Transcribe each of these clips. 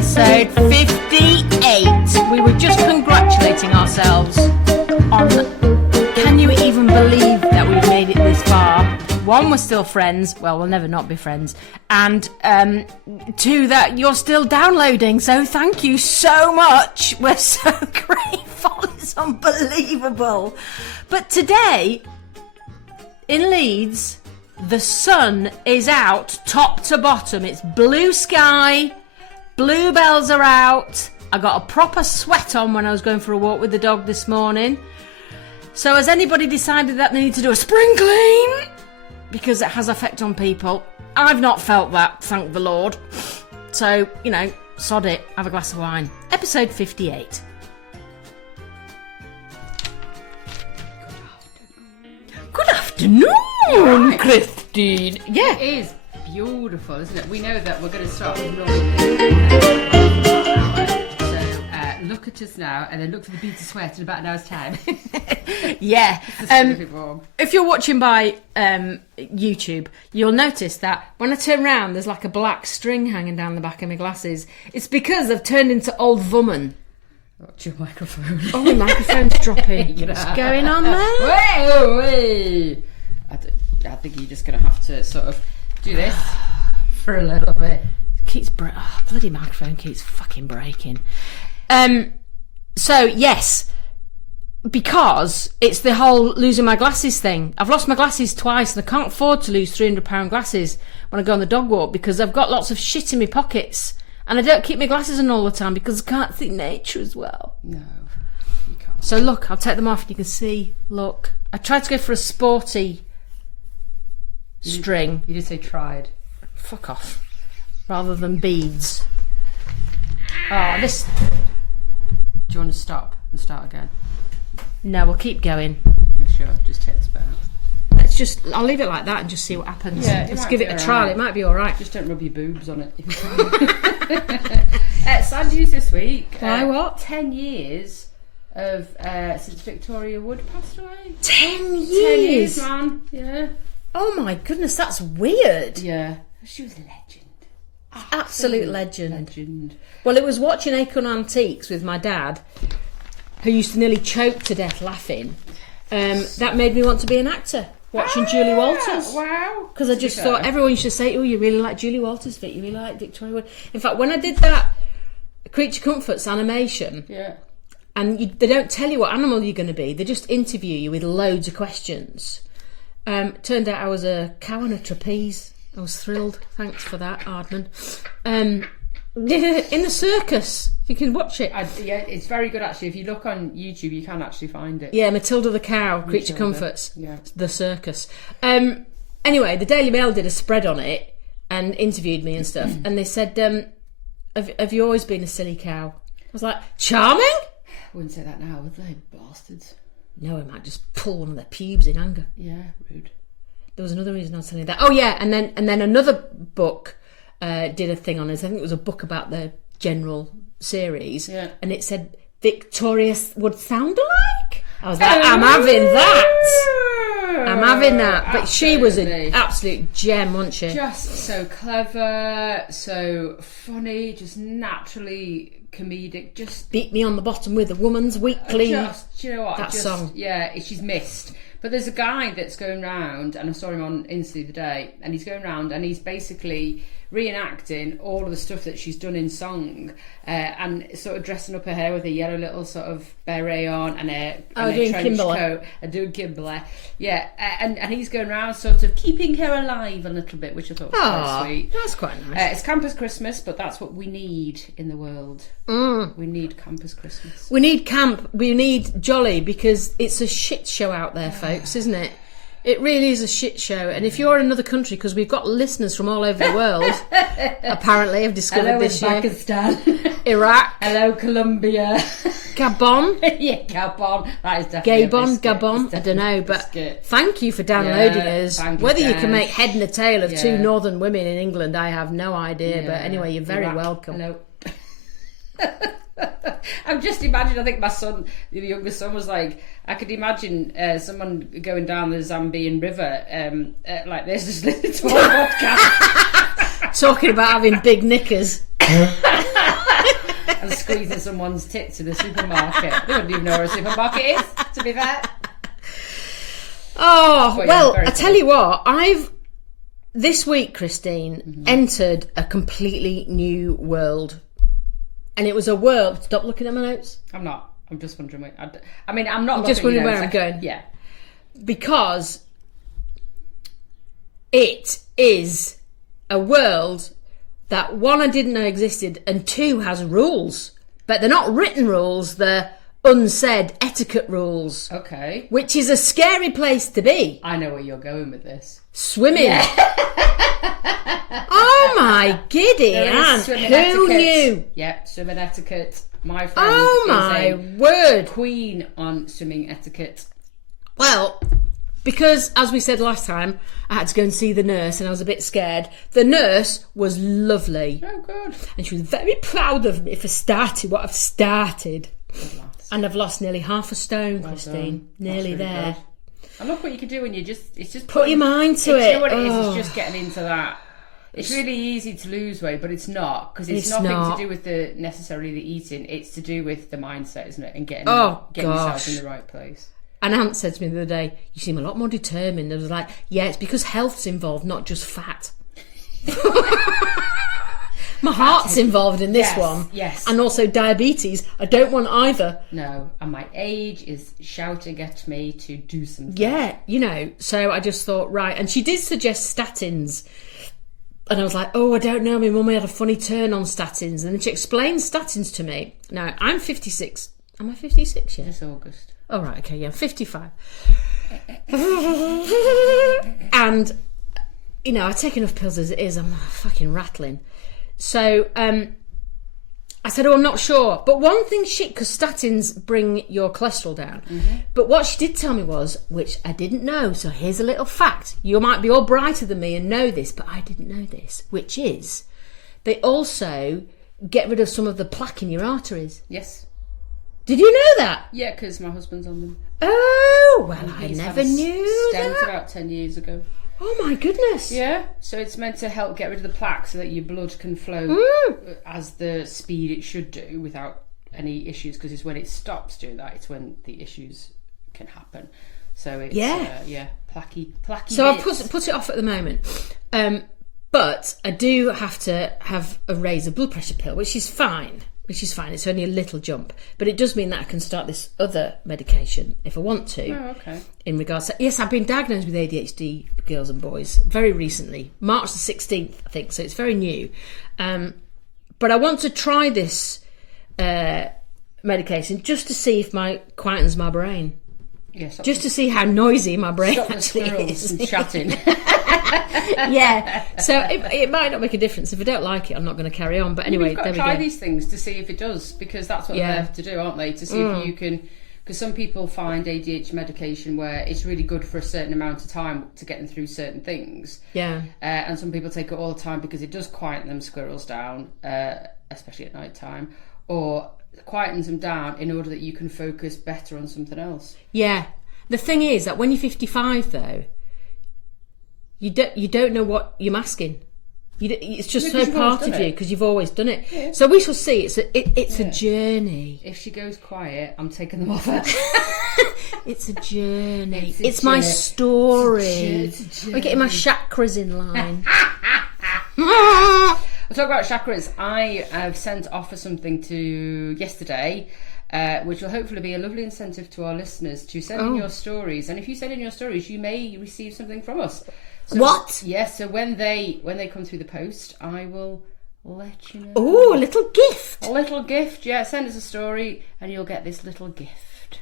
episode 58. We were just congratulating ourselves on, can you even believe that we've made it this far? One, we're still friends. Well, we'll never not be friends. And two, that you're still downloading. So thank you so much. We're so grateful. It's unbelievable. But today, in Leeds, the sun is out top to bottom. It's blue sky. Bluebells are out. I got a proper sweat on when I was going for a walk with the dog this morning. So has anybody decided that they need to do a spring clean? Because it has effect on people. I've not felt that, thank the Lord. So, you know, sod it, have a glass of wine. Episode 58. Good afternoon, Christine. Yeah. It is beautiful, isn't it? We know that we're going to start with noise. So look at us now and then look for the beads of sweat in about an hour's time. Yeah. If you're watching by YouTube, you'll notice that when I turn around, there's like a black string hanging down the back of my glasses. It's because I've turned into old woman. What's your microphone? Oh, my microphone's dropping. What's going on there? Wait. I think you're just going to have to sort of do this for a little bit. Bloody microphone keeps fucking breaking. So, yes, because it's the whole losing my glasses thing. I've lost my glasses twice and I can't afford to lose £300 glasses when I go on the dog walk because I've got lots of shit in my pockets and I don't keep my glasses on all the time because I can't see nature as well. No, you can't. So look, I'll take them off and you can see, look. I tried to go for a sporty string. You did say tried. Fuck off. Rather than beads. Oh, this... Do you want to stop and start again? No, we'll keep going. Yeah, sure. Just take this bit out. I'll leave it like that and just see what happens. Yeah, let's give it a trial. It might be all right. Just don't rub your boobs on it. Sad news this week. Why, what? 10 years of since Victoria Wood passed away. 10 years? 10 years, man. Yeah. Oh my goodness, that's weird. Yeah. She was a legend. Absolute legend. Well, it was watching Acorn Antiques with my dad, who used to nearly choke to death laughing. That made me want to be an actor, watching Julie Walters. Wow. Because I just thought everyone should say, oh, you really like Julie Walters, Vic, you really like Victoria Wood. In fact, when I did that Creature Comforts animation, and they don't tell you what animal you're going to be, they just interview you with loads of questions. Turned out I was a cow on a trapeze. I was thrilled. Thanks for that, Ardman. In the circus. You can watch it. Yeah, it's very good actually. If you look on YouTube, you can actually find it. Yeah, Matilda the Cow, Creature Comforts. Yeah. The circus. Anyway, the Daily Mail did a spread on it and interviewed me and stuff. And they said, have you always been a silly cow? I was like, charming? Wouldn't say that now, would they? Bastards. No, I might just pull one of their pubes in anger. Yeah, rude. There was another reason I was telling you that. Oh yeah, and then another book did a thing on it. I think it was a book about the general series, and it said Victoria would sound alike. I was like, I'm having that. But she was an absolute gem, wasn't she? Just so clever, so funny, just naturally comedic. Just beat me on the bottom with a woman's weekly. Just, you know what? That song. Yeah, she's missed. But there's a guy that's going round, and I saw him on Insta the other day, and he's going round and he's basically reenacting all of the stuff that she's done in song, and sort of dressing up her hair with a yellow little sort of beret on and a trench coat, and doing Kimberley. Yeah, and he's going round sort of keeping her alive a little bit, which I thought was quite sweet. That's quite nice. It's Campus Christmas, but that's what we need in the world. We need Campus Christmas. We need camp. We need jolly, because it's a shit show out there, folks, isn't it? It really is a shit show. And if you're in another country, because we've got listeners from all over the world, apparently, I've discovered this year. Pakistan. Iraq. Hello, Colombia. Gabon. Yeah, Gabon. That is definitely Gabon. I don't know, but thank you for downloading us. Whether you can make head and a tail of two northern women in England, I have no idea. But anyway, you're very welcome. Hello. I'm just imagining, I think my son, the youngest son, was like, I could imagine someone going down the Zambian river like this, just listening to our podcast. Talking about having big knickers. and squeezing someone's tits in a supermarket. They wouldn't even know where a supermarket is, to be fair. Oh, But yeah, well, very I tell you what, I've, this week, Christine, entered a completely new world. And it was a world, stop looking at my notes. I'm not. I'm just wondering where, I'm not Just looking wondering at where I'm going. Yeah. Because it is a world that, one, I didn't know existed, and two, has rules. But they're not written rules, they're unsaid etiquette rules. Okay. Which is a scary place to be. I know where you're going with this. Swimming. Yeah. Oh my giddy aunt, who etiquette. knew? Yep, swimming etiquette. My friend Oh my is a word. queen on swimming etiquette. Well, because, as we said last time, I had to go and see the nurse and I was a bit scared. The nurse was lovely. Oh, good. And she was very proud of me for starting what I've started. And I've lost nearly half a stone, Christine. Nearly really there. Good. And look what you can do when you just... It's just Put your mind to it. You know what it is? It's just getting into that. It's really easy to lose weight, but it's not. Because it's nothing to do with necessarily the eating. It's to do with the mindset, isn't it? And getting yourself in the right place. An aunt said to me the other day, you seem a lot more determined. I was like, yeah, it's because health's involved, not just fat. My heart's involved in this one. Yes. And also diabetes. I don't want either. No. And my age is shouting at me to do something. Yeah, you know. So I just thought, right. And she did suggest statins. And I was like, oh, I don't know. My mum had a funny turn on statins. And then she explained statins to me. Now, I'm 56. Am I 56 yet? This August. Oh, right. Okay, yeah. 55. And, you know, I take enough pills as it is. I'm fucking rattling. So I said, oh, I'm not sure. But one thing because statins bring your cholesterol down. Mm-hmm. But what she did tell me was, which I didn't know, so here's a little fact. You might be all brighter than me and know this, but I didn't know this, which is they also get rid of some of the plaque in your arteries. Yes. Did you know that? Yeah, because my husband's on them. Oh, well, I never knew stent that. About 10 years ago. Oh my goodness. Yeah, so it's meant to help get rid of the plaque so that your blood can flow as the speed it should do without any issues, because it's when it stops doing that, it's when the issues can happen. So it's, plaquey So bits. I've put it off at the moment. But I do have to have a raise a blood pressure pill, which is fine. It's only a little jump. But it does mean that I can start this other medication if I want to. Oh, okay. In regards to... Yes, I've been diagnosed with ADHD, girls and boys, very recently. March the 16th, I think, so it's very new. But I want to try this medication just to see if quietens my brain. Yes. Just to see how noisy my brain stop actually the is. and chatting. Yeah, so it might not make a difference. If I don't like it, I'm not going to carry on. But anyway, You've got there to we try go. these things to see if it does, because that's what they're there to do, aren't they? To see if you can, because some people find ADHD medication where it's really good for a certain amount of time to get them through certain things. Yeah. And some people take it all the time because it does quieten them squirrels down, especially at night time, or quietens them down in order that you can focus better on something else. Yeah. The thing is that when you're 55, though, you don't know what you're masking. It's just so part of you because you've always done it. Yeah. So we shall see. It's a journey. If she goes quiet, I'm taking them off her. It's a journey. It's my story. I'm getting my chakras in line. We'll talk about chakras. I have sent off for something to yesterday. Which will hopefully be a lovely incentive to our listeners to send in your stories. And if you send in your stories, you may receive something from us. So, what? Yes, so when they come through the post, I will let you know. Oh, a little gift. A little gift, yeah. Send us a story and you'll get this little gift.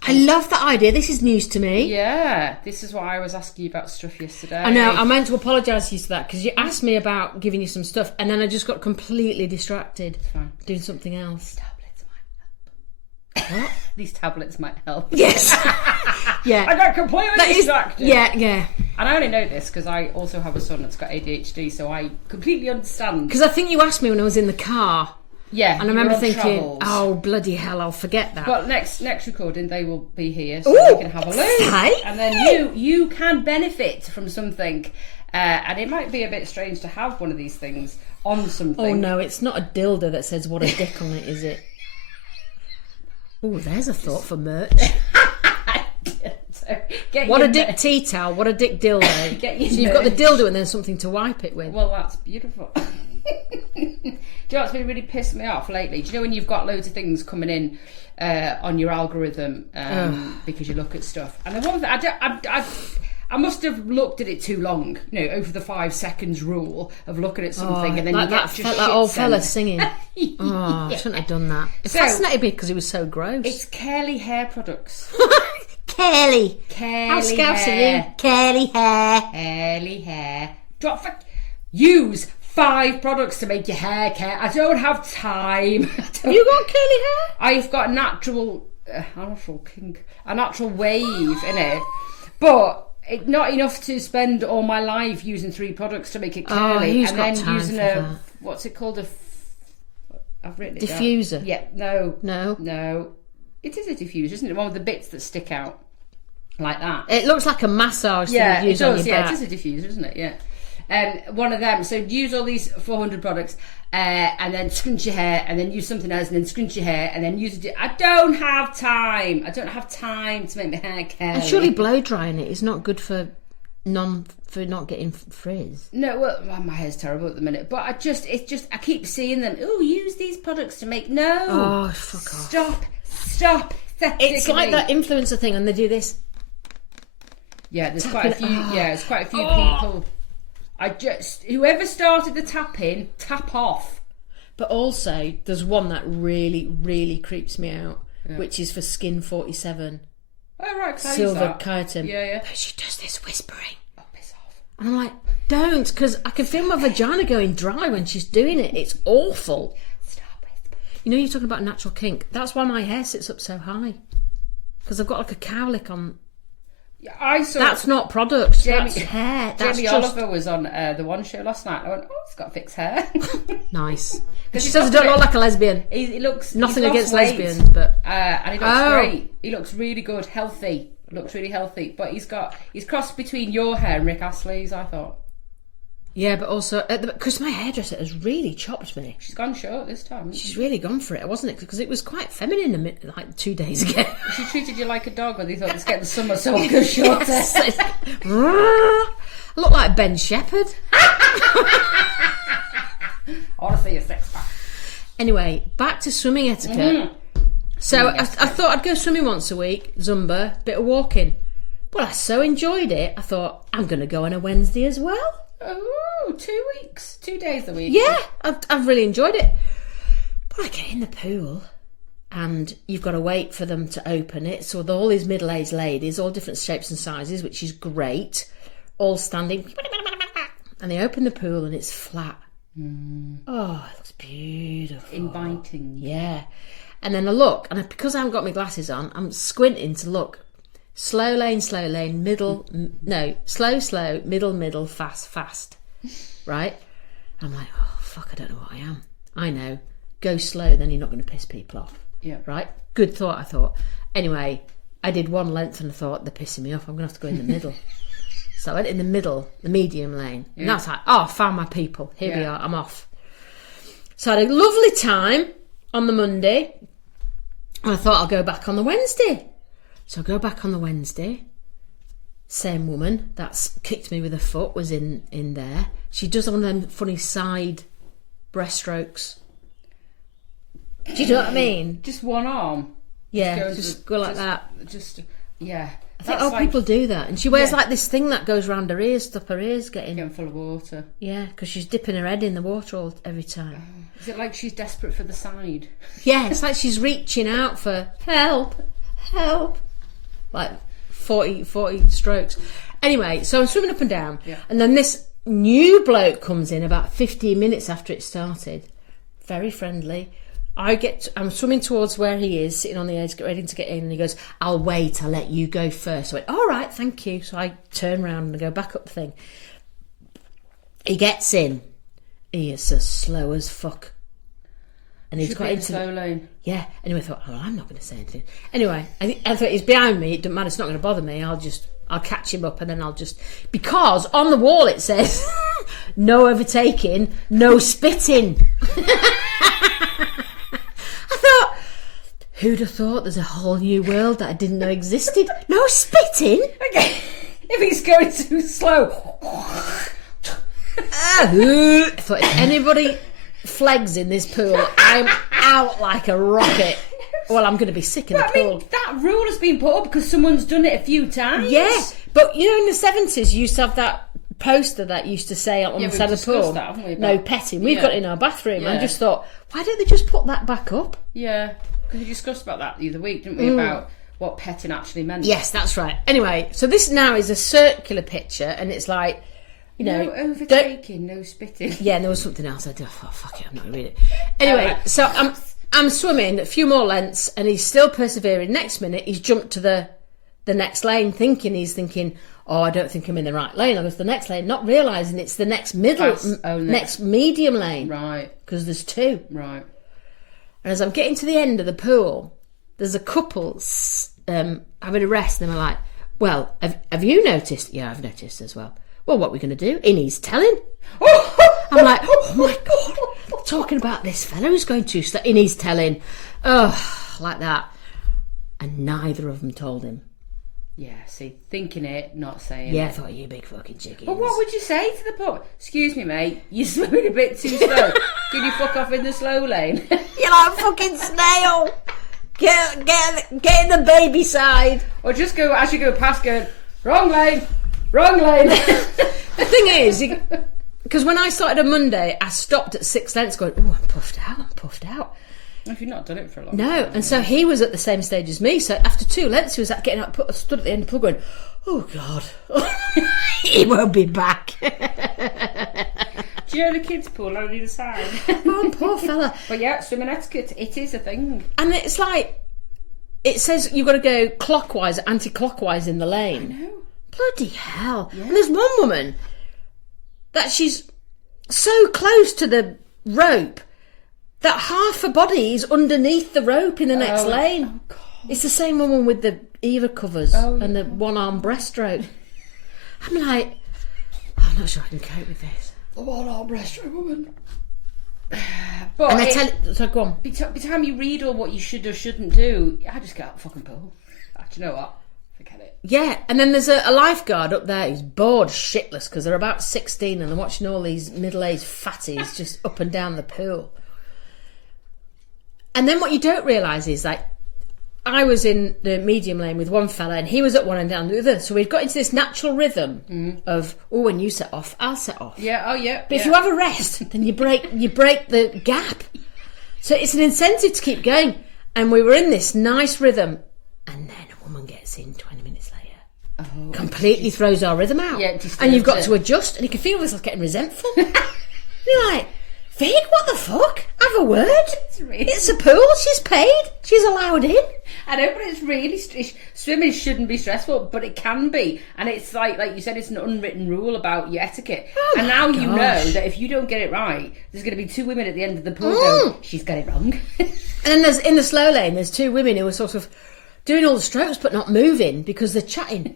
I love that idea. This is news to me. Yeah, this is why I was asking you about stuff yesterday. I know, I meant to apologise to you for that because you asked me about giving you some stuff and then I just got completely distracted doing something else. What? These tablets might help. Yes. Yeah. I got completely distracted. Yeah. And I only know this because I also have a son that's got ADHD, so I completely understand. Because I think you asked me when I was in the car. Yeah. And I remember thinking, travels. oh, bloody hell, I'll forget that. But next recording, they will be here, so we can have a look. And then you can benefit from something. And it might be a bit strange to have one of these things on something. Oh no, it's not a dildo that says "what a dick" on it, is it? Oh, there's a thought for merch. What a dick tea towel, what a dick dildo. So you've got the dildo and then something to wipe it with. Well, that's beautiful. Do you know what's really pissed me off lately? Do you know when you've got loads of things coming in on your algorithm because you look at stuff? And the one thing I must have looked at it too long, over the 5 seconds rule of looking at something and then like you get just that old fella sent. singing. I shouldn't have done that. It fascinated me because he was so gross. It's curly hair products. Curly. How scouse are you? Curly hair. Curly hair. Use 5 products to make your hair care. I don't have time. Have you got curly hair? I've got a natural wave in it, but not enough to spend all my life using 3 products to make it curly, who's and got then time using for a that? what's it called? I've written it Diffuser. down. Yeah, no. No. It is a diffuser, isn't it? One with the bits that stick out like that. It looks like a massage thing Yeah, you use it does. on your back. It is a diffuser, isn't it? Yeah. One of them. So use all these 400 products and then scrunch your hair and then use something else and then scrunch your hair and then use it. I don't have time. I don't have time to make my hair curly. And surely blow drying it is not good for not getting frizz. No, well, my hair's terrible at the minute, but I keep seeing them. Oh, use these products to make. No. Oh, fuck off. Stop. It's like that influencer thing, and they do this. Yeah, there's quite a few. Yeah, there's quite a few people. Whoever started the tapping, tap off. But also, there's one that really, really creeps me out, which is for Skin 47. Oh right, Silver Curtain. Yeah. But she does this whispering. Oh, piss off. And I'm like, don't, because I can feel my vagina going dry when she's doing it. It's awful. Stop whispering. You're talking about natural kink. That's why my hair sits up so high. Because I've got like a cowlick on. Yeah, I saw. That's not products. That's hair. That's Jamie just... Oliver was on the One Show last night. I went, it's got fixed hair. Nice. She says I don't look like a lesbian. He looks nothing against weight, lesbians, but and he looks great. He looks really good, healthy. Looks really healthy. But he's crossed between your hair and Rick Astley's. I thought. Yeah, but also because my hairdresser has really chopped me. She's gone short this time. She's really gone for it, wasn't it? Because it was quite feminine like 2 days ago. She treated you like a dog when they thought, let's get the summer so I'll go shorter. I look like Ben Shepherd. I want to see your six pack. Anyway, back to swimming etiquette. So I thought I'd go swimming once a week, Zumba, bit of walking. Well, I so enjoyed it, I thought I'm going to go on a Wednesday as well. Oh, 2 weeks, 2 days a week. Yeah, I've really enjoyed it. But I get in the pool and you've got to wait for them to open it. So with all these middle-aged ladies, all different shapes and sizes, which is great, all standing. And they open the pool and it's flat. Oh, it looks beautiful. Inviting. Yeah. And then I look, and because I haven't got my glasses on, I'm squinting to look. Slow lane, middle, slow, middle, fast. Right? I'm like, oh, fuck, I don't know what I am. I know. Go slow, then you're not going to piss people off. Yeah. Right? Good thought, I thought. Anyway, I did one length and I thought, they're pissing me off. I'm going to have to go in the middle. So I went in the middle, the medium lane. Yeah. And that's like, I found my people. Here we are, I'm off. So I had a lovely time on the Monday. And I thought I'll go back on the Wednesday. So I go back on the Wednesday. Same woman that's kicked me with her foot was in there. She does one of them funny side breaststrokes. Do you know what I mean? Just one arm. Yeah, just go like that. Yeah. I think people do that. And she wears like this thing that goes round her ears, stop her ears getting full of water. Yeah, because she's dipping her head in the water every time. Is it like she's desperate for the side? Yeah, it's like she's reaching out for help. Like 40 strokes. Anyway, so I'm swimming up and down. Yeah. And then this new bloke comes in about 15 minutes after it started. Very friendly. I'm swimming towards where he is, sitting on the edge, ready to get in, and he goes, I'll wait, I'll let you go first. So I went, all right, thank you. So I turn around and go back up the thing. He gets in. He is as slow as fuck. And he's got into slow lane. Yeah. Anyway, I thought, I'm not going to say anything. Anyway, I thought he's behind me. It doesn't matter. It's not going to bother me. I'll just I'll catch him up and then I'll just... Because on the wall it says, no overtaking, no spitting. I thought, who'd have thought there's a whole new world that I didn't know existed? No spitting? Okay. If he's going too slow. I thought, if anybody flags in this pool, I'm out like a rocket. Well, I'm going to be sick in the pool. That rule has been put up because someone's done it a few times. Yeah, but you know, in the 70s, you used to have that poster that used to say on the side of the pool, that, haven't we, no petting. We've got it in our bathroom. Yeah. I just thought, why don't they just put that back up? Yeah, because we discussed about that the other week, didn't we? About what petting actually meant. Yes, that's right. Anyway, so this now is a circular picture, and it's like, you know, no overtaking, no spitting. Yeah, and there was something else. I did. Oh, fuck it, I'm not going to read it. Anyway, so I'm swimming a few more lengths, and he's still persevering. Next minute, he's jumped to the next lane, thinking, oh, I don't think I'm in the right lane. I go to the next lane, not realising it's the next next medium lane. Right. Because there's two. Right. And as I'm getting to the end of the pool, there's a couple having a rest, and they're like, well, have you noticed? Yeah, I've noticed as well. Well, what are we going to do? He needs telling. I'm like, oh my God, talking about this fellow who's going too slow. He needs telling. Oh, like that. And neither of them told him. Yeah, see, thinking it, not saying Yeah, it. I thought, you big fucking chicken. But what would you say to the pub? Excuse me, mate, you're swimming a bit too slow. Can you fuck off in the slow lane? You're like a fucking snail. Get in the baby side. Or just go, as you go past, going, wrong lane. The thing is, because when I started on Monday, I stopped at 6 lengths going, oh, I'm puffed out. If you've not done it for a long time. No, and so he was at the same stage as me. So after 2 lengths, he was getting up, stood at the end of the pool going, oh God, he won't be back. Do you know the kids' pool on either side? Oh, poor fella. But yeah, swimming etiquette, it is a thing. And it's like, it says you've got to go clockwise, anti-clockwise in the lane. I know. Bloody hell. Yeah. And there's one woman that she's so close to the rope that half her body is underneath the rope in the next lane. Oh, God. It's the same woman with the Eva covers and the one-arm breaststroke. I'm like, I'm not sure I can cope with this. The one-arm breaststroke woman. But And I tell you, so go on. by the time you read all what you should or shouldn't do, I just get out the fucking pool. Do you know what? Forget it. Yeah, and then there's a lifeguard up there who's bored shitless because they're about 16 and they're watching all these middle-aged fatties just up and down the pool. And then what you don't realise is, like, I was in the medium lane with one fella and he was at one and down the other. So we've got into this natural rhythm of, oh, when you set off, I'll set off. Yeah, oh yeah. But if you have a rest, then you break the gap. So it's an incentive to keep going. And we were in this nice rhythm. And then a woman gets in 20 minutes later. Oh, completely throws our rhythm out. Yeah, and you've got to adjust. And you can feel myself getting resentful. You're like, Fig, what the fuck? Have a word. It's a pool. She's paid. She's allowed in. I know, but it's really swimming shouldn't be stressful, but it can be. And it's like you said, it's an unwritten rule about your etiquette. And now you know that if you don't get it right, there's going to be 2 women at the end of the pool going, she's got it wrong. And then there's in the slow lane, there's 2 women who are sort of doing all the strokes but not moving because they're chatting.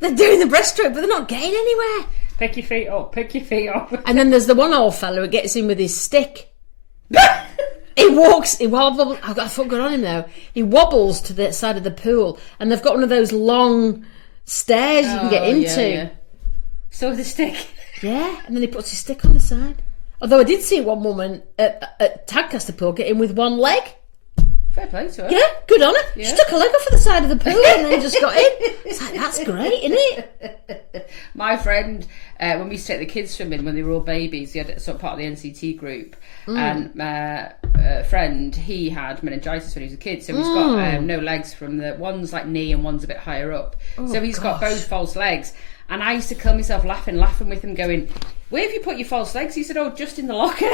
They're doing the breaststroke, but they're not getting anywhere. Pick your feet up. And then there's the one old fellow who gets in with his stick. He wobbles. I've got a foot good on him though. He wobbles to the side of the pool, and they've got one of those long stairs you can get into. Yeah. So the stick. Yeah, and then he puts his stick on the side. Although I did see one woman at Tadcaster Pool get in with one leg. Fair play to her. Yeah, good on her. Yeah. She stuck her leg off at the side of the pool and then just got in. It's like, that's great, isn't it? My friend, when we used to take the kids swimming when they were all babies, he had sort of part of the NCT group, and my friend, he had meningitis when he was a kid, so he's got no legs from the one's like knee and one's a bit higher up. So he's got both false legs. And I used to kill myself laughing with him, going, "Where have you put your false legs?" He said, "Oh, just in the locker."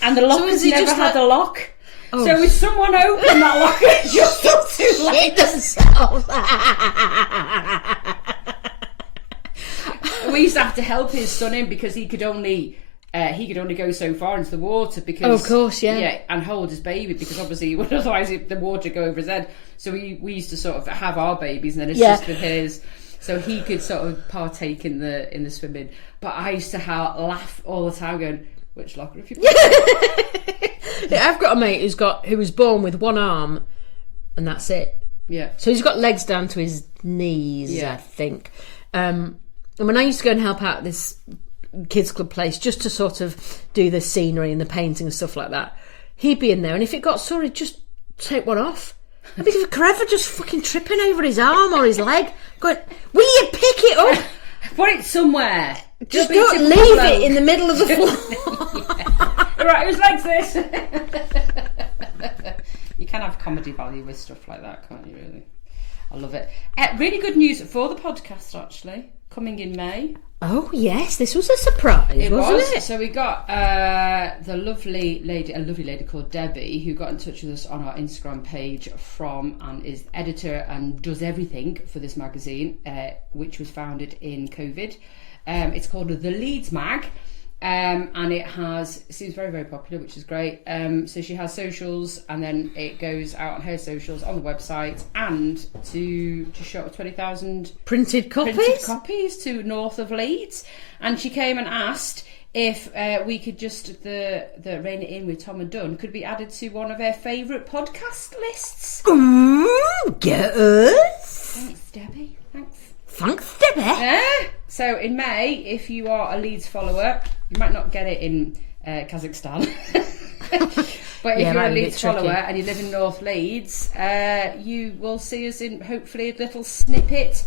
And the locker's never had a lock. Oh. So if someone opened that locker just up too late themselves. We used to have to help his son in because he could only he could only go so far into the water because... Oh, of course, yeah. Yeah, and hold his baby because obviously he would otherwise the water would go over his head. So we used to sort of have our babies and then assist with his... So he could sort of partake in the swimming. But I used to laugh all the time going, which locker have you put? Yeah, I've got a mate who was born with one arm and that's it. Yeah. So he's got legs down to his knees, I think. And when I used to go and help out at this kids club place just to sort of do the scenery and the painting and stuff like that, he'd be in there and if it got sore he'd just take one off. I'd be forever just fucking tripping over his arm or his leg going, will you pick it up? Put it somewhere. Just don't leave it in the middle of the floor. Right, whose leg's this? You can have comedy value with stuff like that, can't you, really? I love it. Really good news for the podcast, actually, coming in May. Oh, yes, this was a surprise, wasn't it? So we got a lovely lady called Debbie, who got in touch with us on our Instagram page and is editor and does everything for this magazine, which was founded in COVID. It's called The Leeds Mag, and it seems very, very popular, which is great. So she has socials, and then it goes out on her socials on the website, and to show up 20,000 printed copies to north of Leeds. And she came and asked if we could just the Rein It In with Thom and Dunn could be added to one of her favourite podcast lists. Get us. Thanks, Debbie. Thanks, Debbie. So in May, if you are a Leeds follower, you might not get it in Kazakhstan, but if you're a Leeds follower and you live in North Leeds, you will see us in hopefully a little snippet,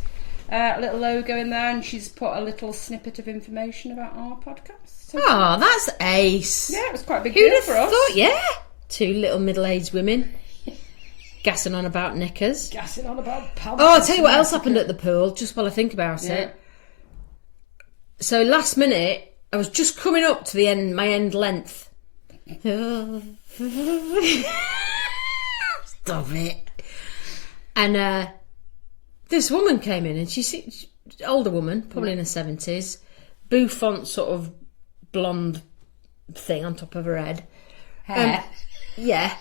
a little logo in there, and she's put a little snippet of information about our podcast. So, that's ace. Yeah, it was quite a big deal for us. Thought, yeah. Two little middle-aged women. Gassing on about knickers. Gassing on about pants. Oh, I'll tell you what else happened at the pool, just while I think about it. So last minute, I was just coming up to the end, my end length. Stop it. And this woman came in, and she's older woman, probably in her 70s, bouffant sort of blonde thing on top of her head. Hair. Yeah.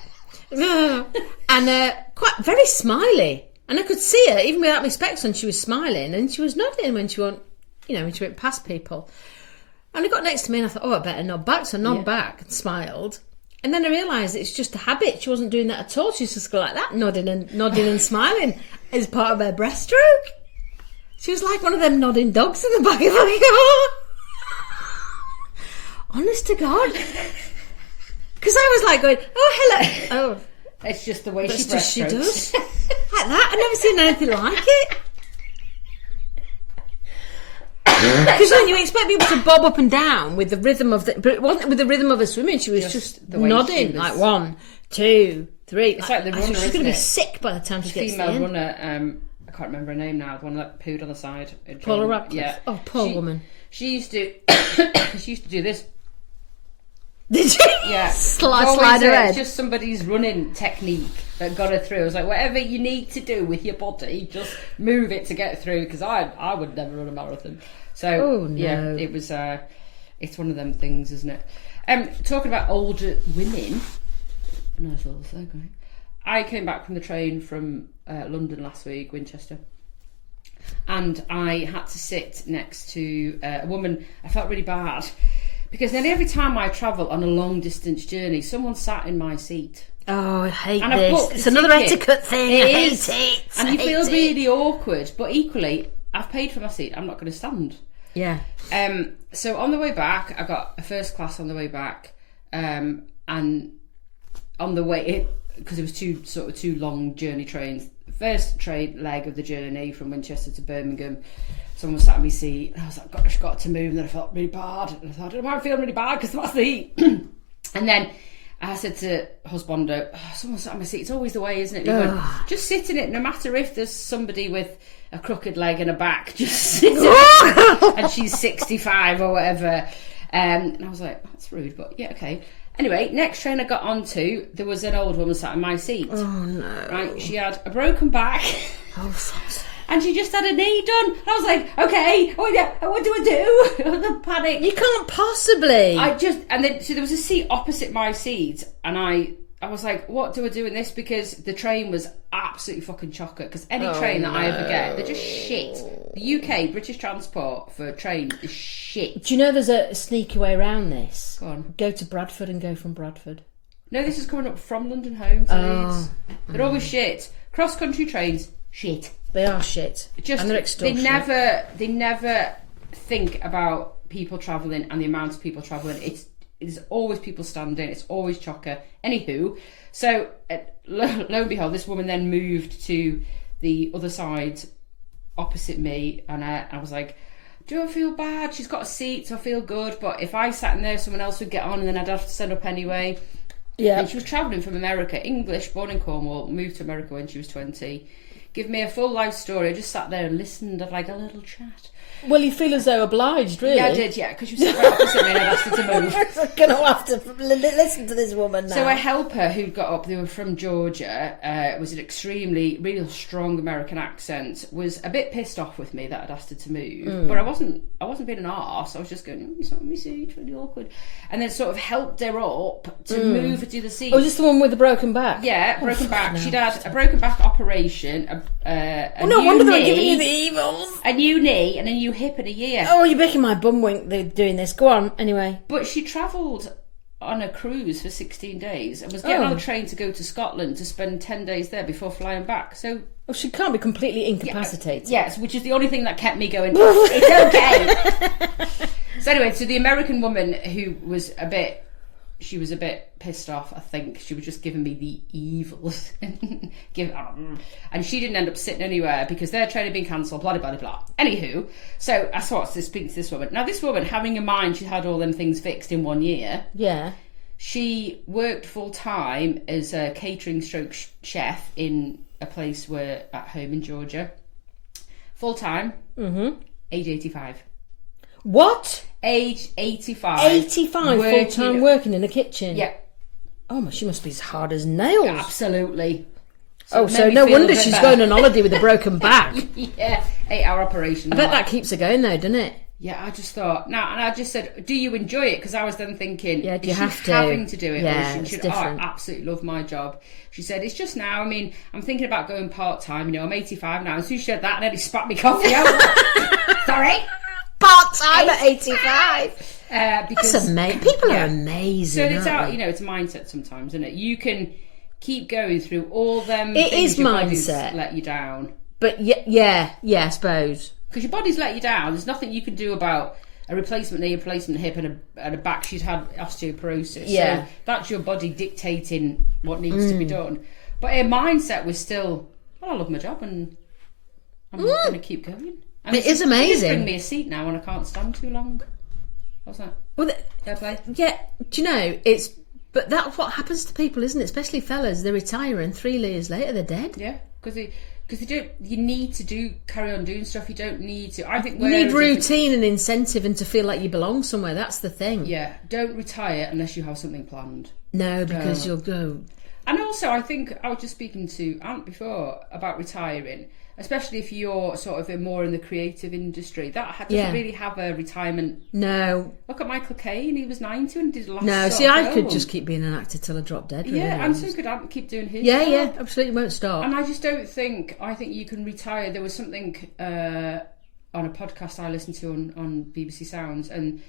And quite very smiley, and I could see her even without my specs on. She was smiling and she was nodding when she went past people. And I got next to me and I thought, I better nod back. So I nodded back and smiled, and then I realised it's just a habit. She wasn't doing that at all. She was just like that, nodding and smiling as part of her breaststroke. She was like one of them nodding dogs in the back of her car. Honest to God. Because I was like going, hello. Oh, it's just the way she does. Like that. I've never seen anything like it. Because when you expect people to bob up and down with the rhythm of but it wasn't with the rhythm of her swimming. She was just nodding, like 1, 2, 3. It's like the runner, she's going to be sick by the time she gets there. Female runner, I can't remember her name now, the one that pooed on the side. Paula Radcliffe. Yeah. Oh, poor woman. She used to do this. Did you? Yeah. Slide her head. It's just somebody's running technique that got her through. I was like, whatever you need to do with your body, just move it to get through, because I would never run a marathon. So, yeah, it was, it's one of them things, isn't it? Talking about older women, nice little segue. I came back from the train from London last week, Winchester, and I had to sit next to a woman. I felt really bad, because nearly every time I travel on a long distance journey, someone sat in my seat. Oh, I hate and this. It's another etiquette thing. I hate it. And you feel really awkward, but equally, I've paid for my seat. I'm not going to stand. Yeah. So on the way back, I got a first class on the way back, and on the way, because it was two long journey trains. First train leg of the journey from Winchester to Birmingham, someone sat in my seat, and I was like, gosh, got to move, and then I felt really bad, and I thought, I don't know why I'm feeling really bad, because that's the heat. And then I said to husbando, someone sat in my seat, it's always the way, isn't it? Went, just sit in it, no matter if there's somebody with a crooked leg and a back, just sit in it. And she's 65 or whatever. And I was like, that's rude, but yeah, okay. Anyway, next train I got onto, there was an old woman sat in my seat. Oh no. Right, she had a broken back. Oh, fuck's sake. And she just had a knee done. And I was like, okay, oh yeah, what do I do? The panic. You can't possibly. And then, so there was a seat opposite my seat, and I was like, what do I do in this? Because the train was absolutely fucking chocker. Because any train that I ever get, they're just shit. The UK, British transport for train is shit. Do you know there's a sneaky way around this? Go on. Go to Bradford and go from Bradford. No, this is coming up from London home to Leeds. They're always shit. Cross-country trains, shit. They are shit. And they're extortionate. They never think about people travelling and the amount of people travelling. It's always people standing. It's always chocker. Anywho, so lo and behold, this woman then moved to the other side opposite me, and I was like, do I feel bad? She's got a seat, so I feel good. But if I sat in there, someone else would get on, and then I'd have to stand up anyway. Yeah. And she was travelling from America, English, born in Cornwall, moved to America when she was 20. Give me a full life story. I just sat there and listened, had like a little chat. Well, you feel as though obliged, really. Yeah, I did, yeah, because she was sitting right opposite me and I'd asked her to move. I'm going to have to listen to this woman now. So a helper who got up, they were from Georgia, was an extremely, real strong American accent, was a bit pissed off with me that I'd asked her to move. But I wasn't being an arse. I was just going, it's not my seat, it's really awkward. And then sort of helped her up to move her to the seat. Oh, is this the one with the broken back? Yeah, broken back. She'd had a broken back operation, no wonder they were giving you the evils. A new knee and a new hip in a year. Oh, you're making my bum wink. They're doing this. Go on, anyway. But she travelled on a cruise for 16 days and was getting on a train to go to Scotland to spend 10 days there before flying back. So, well, she can't be completely incapacitated. Yes, which is the only thing that kept me going, it's okay. So anyway, so the American woman who was a bit pissed off, I think. She was just giving me the evils. And she didn't end up sitting anywhere because their train had been cancelled, blah, blah, blah, blah. Anywho, so I started to speak to this woman. Now, this woman, having in mind she had all them things fixed in 1 year. Yeah. She worked full-time as a catering stroke chef in a place at home in Georgia. Full-time. Mm-hmm. Age 85. What? Age 85. 85, full-time working in a kitchen? Yeah. Oh, she must be as hard as nails. Absolutely. So no wonder she's going on holiday with a broken back. Yeah, 8-hour operation. I bet that keeps her going though, doesn't it? Yeah, I just thought, and I just said, do you enjoy it? Because I was then thinking, yeah, do you have to? Having to do it? Yeah, or should, I absolutely love my job. She said, it's just now, I mean, I'm thinking about going part-time, I'm 85 now, and so she said that, and then he spat me coffee out. Sorry? Part-time at 85? Because, that's amazing. People are amazing. So it's it's a mindset sometimes, isn't it? You can keep going through all them it things is your mindset. Body's let you down. But yeah, I suppose. Because your body's let you down. There's nothing you can do about a replacement knee, a replacement hip, and a back. She'd had osteoporosis. Yeah. So that's your body dictating what needs to be done. But her mindset was still, well, I love my job and I'm going to keep going. And it is amazing. Just bring me a seat now and I can't stand too long. What's that? Well, fair play? Yeah, do you know, but that's what happens to people, isn't it? Especially fellas, they retire and 3 years later they're dead. Yeah, because they don't. You need to carry on doing stuff. You don't need to. I think you need routine and incentive and to feel like you belong somewhere. That's the thing. Yeah, don't retire unless you have something planned. No, because you'll go. And also, I think I was just speaking to Ant before about retiring, especially if you're sort of more in the creative industry. That doesn't really have a retirement. No. Look at Michael Caine. He was 90 and did last. No, see, I could just keep being an actor till I drop dead. Really. Yeah, and so could Ant keep doing his. Yeah, absolutely won't stop. And I just don't think. I think you can retire. There was something on a podcast I listened to on BBC Sounds, and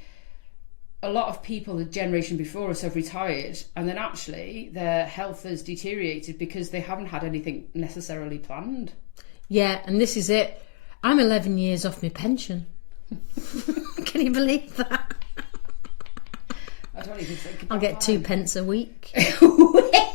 a lot of people the generation before us have retired, and then actually their health has deteriorated because they haven't had anything necessarily planned. Yeah, and this is it. I'm 11 years off my pension. Can you believe that? I don't even think about I'll get 2 pence a week.